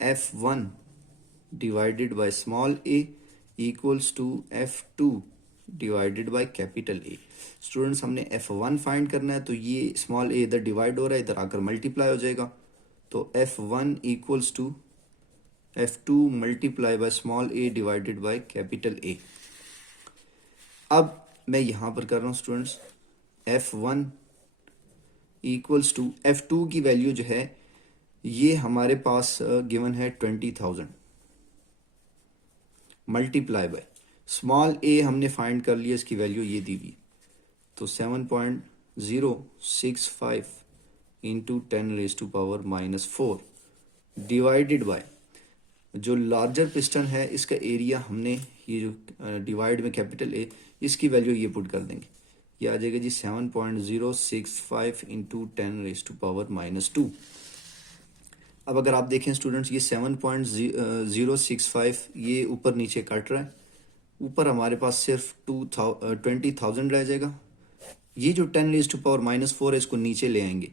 F1 divided by small a equals to F2 divided by capital A। Students हमने F1 फाइंड करना है, तो ये स्मॉल a इधर डिवाइड हो रहा है, इधर आकर मल्टीप्लाई हो जाएगा, तो F1 equals to F2 multiply by small a divided by capital A। अब मैं यहाँ पर कर रहा हूँ students, F1 equals to F2 की वैल्यू जो है ये हमारे पास गिवन है 20,000 मल्टीप्लाई बाय स्मॉल a हमने फाइंड कर लिया, इसकी वैल्यू ये दी हुई, तो 7.065 इंटू 10⁻⁻4 डिवाइडेड बाय जो लार्जर पिस्टन है इसका एरिया हमने ये जो डिवाइड में कैपिटल A, इसकी वैल्यू ये पुट कर देंगे, ये आ जाएगा जी 7.065 इंटू 10⁻⁻2। अब अगर आप देखें स्टूडेंट्स, ये 7.065 ये ऊपर नीचे कट रहा है, ऊपर हमारे पास सिर्फ 20,000 रह जाएगा। ये जो 10⁻⁻4 है इसको नीचे ले आएंगे,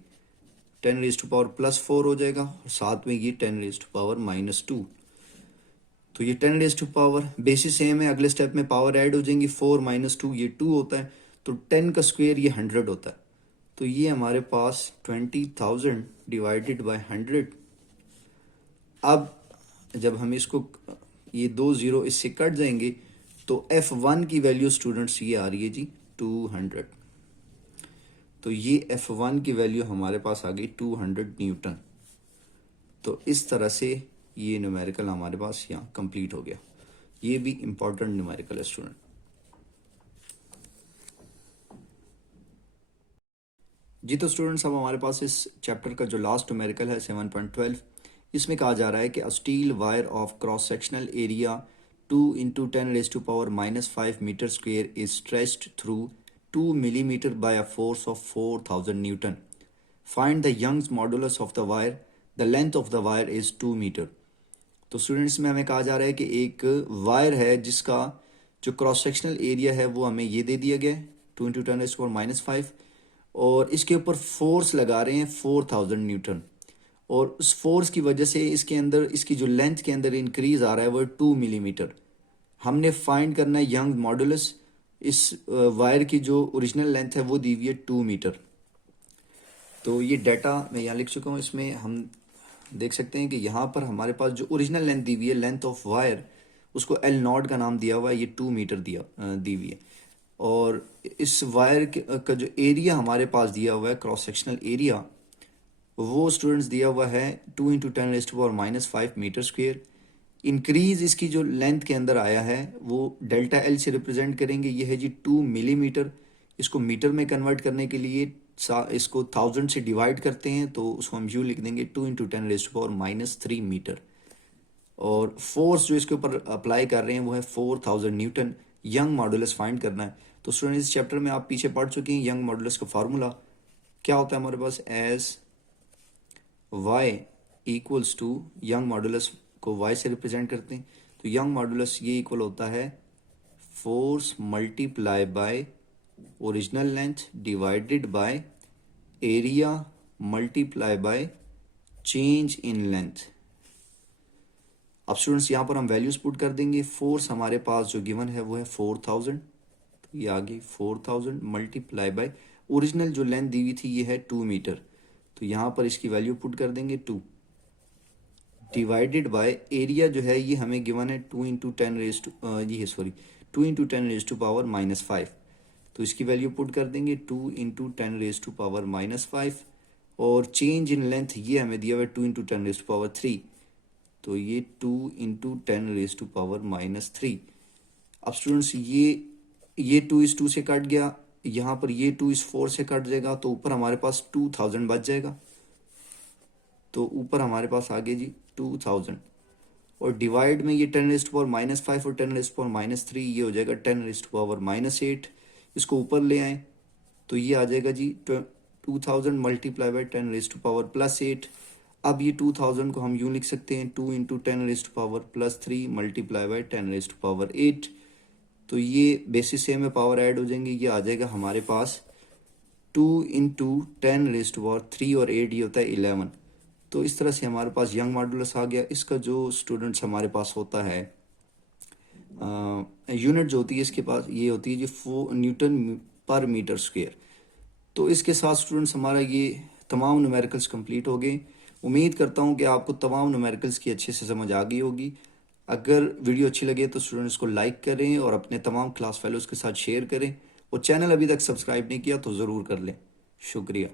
10⁻+4 हो जाएगा, और साथ में ये 10⁻⁻2। तो ये 10⁻, बेसिस सेम है, अगले स्टेप में पावर ऐड हो जाएंगी, 4 - 2 ये 2 होता है, तो 10 का स्क्वायर ये 100 होता है, तो ये हमारे पास 20,000 डिवाइडेड बाय 100। अब जब हम इसको ये 2 0 इससे कट जाएंगे, तो F1 की वैल्यू स्टूडेंट्स ये आ रही है जी 200, तो ये F1 की वैल्यू हमारे पास आ गई 200 न्यूटन। तो इस तरह से ये न्यूमेरिकल हमारे पास यहाँ कंप्लीट हो गया। ये भी इम्पोर्टेंट न्यूमेरिकल है स्टूडेंट। जी तो स्टूडेंट्स, अब हमारे पास इस चैप्टर का जो लास्ट न्यूमेरिकल है 7.12, इसमें कहा जा रहा है कि a steel wire of cross sectional area 2 into 10⁻⁻5 metre square is stretched through 2 millimetre by a force of 4000 newton. Find the Young's modulus of the wire. The length of the wire is 2 metre. तो students में हमें कहा जा रहा है कि एक wire है जिसका जो क्रॉस सेक्शनल एरिया है वो हमें ये दे दिया गया है 2 इंटू 10⁻⁻5, और इसके ऊपर फोर्स लगा रहे हैं 4000 न्यूटन, और उस फोर्स की वजह से इसके अंदर इसकी जो लेंथ के अंदर इंक्रीज आ रहा है वो 2 मिलीमीटर। हमने फाइंड करना है यंग मॉडुलस। इस वायर की जो ओरिजिनल लेंथ है वो दी हुई है 2 मीटर। तो ये डाटा मैं यहाँ लिख चुका हूँ। इसमें हम देख सकते हैं कि यहाँ पर हमारे पास जो ओरिजिनल लेंथ दी हुई है, लेंथ ऑफ वायर, उसको एल नॉट का नाम दिया हुआ है, ये 2 मीटर दी हुई है। और इस वायर का जो एरिया हमारे पास दिया हुआ है, क्रॉस सेक्शनल एरिया, वो स्टूडेंट्स दिया हुआ है 2 इंटू 10⁻⁻5 मीटर स्क्वेयर। इंक्रीज इसकी जो लेंथ के अंदर आया है वो डेल्टा एल से रिप्रेजेंट करेंगे। ये है जी 2 मिलीमीटर। इसको मीटर में कन्वर्ट करने के लिए इसको 1000 से डिवाइड करते हैं, तो उसको हम यूँ लिख देंगे 2 इंटू 10⁻⁻3 मीटर। और फोर्स जो इसके ऊपर अप्लाई कर रहे हैं वो है 4000 न्यूटन। यंग मॉडुलस फाइंड करना है। तो स्टूडेंट इस चैप्टर में आप पीछे पढ़ चुके हैं। यंग मॉडुलस का फार्मूला क्या होता है हमारे पास, as y equals to, Young modulus को y से रिप्रेजेंट करते हैं, तो यंग मॉडुलस ये इक्वल होता है force multiply by original length divided by area multiply by change in length. अब स्टूडेंट्स यहाँ पर हम वैल्यूज पुट कर देंगे। फोर्स हमारे पास जो गिवन है वो है 4000, तो ये आ गई 4000 मल्टीप्लाई बाय ओरिजिनल जो लेंथ दी हुई थी ये है 2 मीटर, तो यहाँ पर इसकी वैल्यू पुट कर देंगे 2, डिवाइडेड बाय एरिया जो है ये हमें गिवन है 2 इंटू 10⁻⁻5, तो इसकी वैल्यू पुट कर देंगे 2 इंटू 10⁻⁻5, और चेंज इन लेंथ ये हमें दिया हुआ है 2 इंटू 10⁻3, तो ये 2 इंटू 10⁻3। अब स्टूडेंट्स ये 2 इस 2 से कट गया, यहाँ पर ये 2 इस 4 से कट जाएगा, तो ऊपर हमारे पास 2000 बच जाएगा। तो ऊपर हमारे पास आ गया जी 2000, और डिवाइड में ये 10⁻⁻5 और 10⁻⁻3 ये हो जाएगा 10⁻⁻8। इसको ऊपर ले आए तो ये आ जाएगा जी 2000 मल्टीप्लाई बाई 10⁻+8। अब ये 2000 को हम यूँ लिख सकते हैं 2 इंटू 10⁻+3 मल्टीप्लाई बाई 10⁻8। तो ये बेसिस से हमें पावर ऐड हो जाएंगे, ये आ जाएगा हमारे पास 2 इंटू 10⁻3 और 8 ये होता है 11। तो इस तरह से हमारे पास यंग मॉडुलस आ गया। इसका जो स्टूडेंट्स हमारे पास होता है यूनिट जो होती है इसके पास ये होती है जी 4 न्यूटन पर मीटर स्क्वेयर। तो इसके साथ स्टूडेंट्स हमारा ये तमाम न्यूमेरिकल्स कंप्लीट हो गए। उम्मीद करता हूँ कि आपको तमाम न्यूमेरिकल्स की अच्छे से समझ आ गई होगी। अगर वीडियो अच्छी लगे तो स्टूडेंट्स को लाइक करें और अपने तमाम क्लास फेलोज़ के साथ शेयर करें, और चैनल अभी तक सब्सक्राइब नहीं किया तो ज़रूर कर लें। शुक्रिया।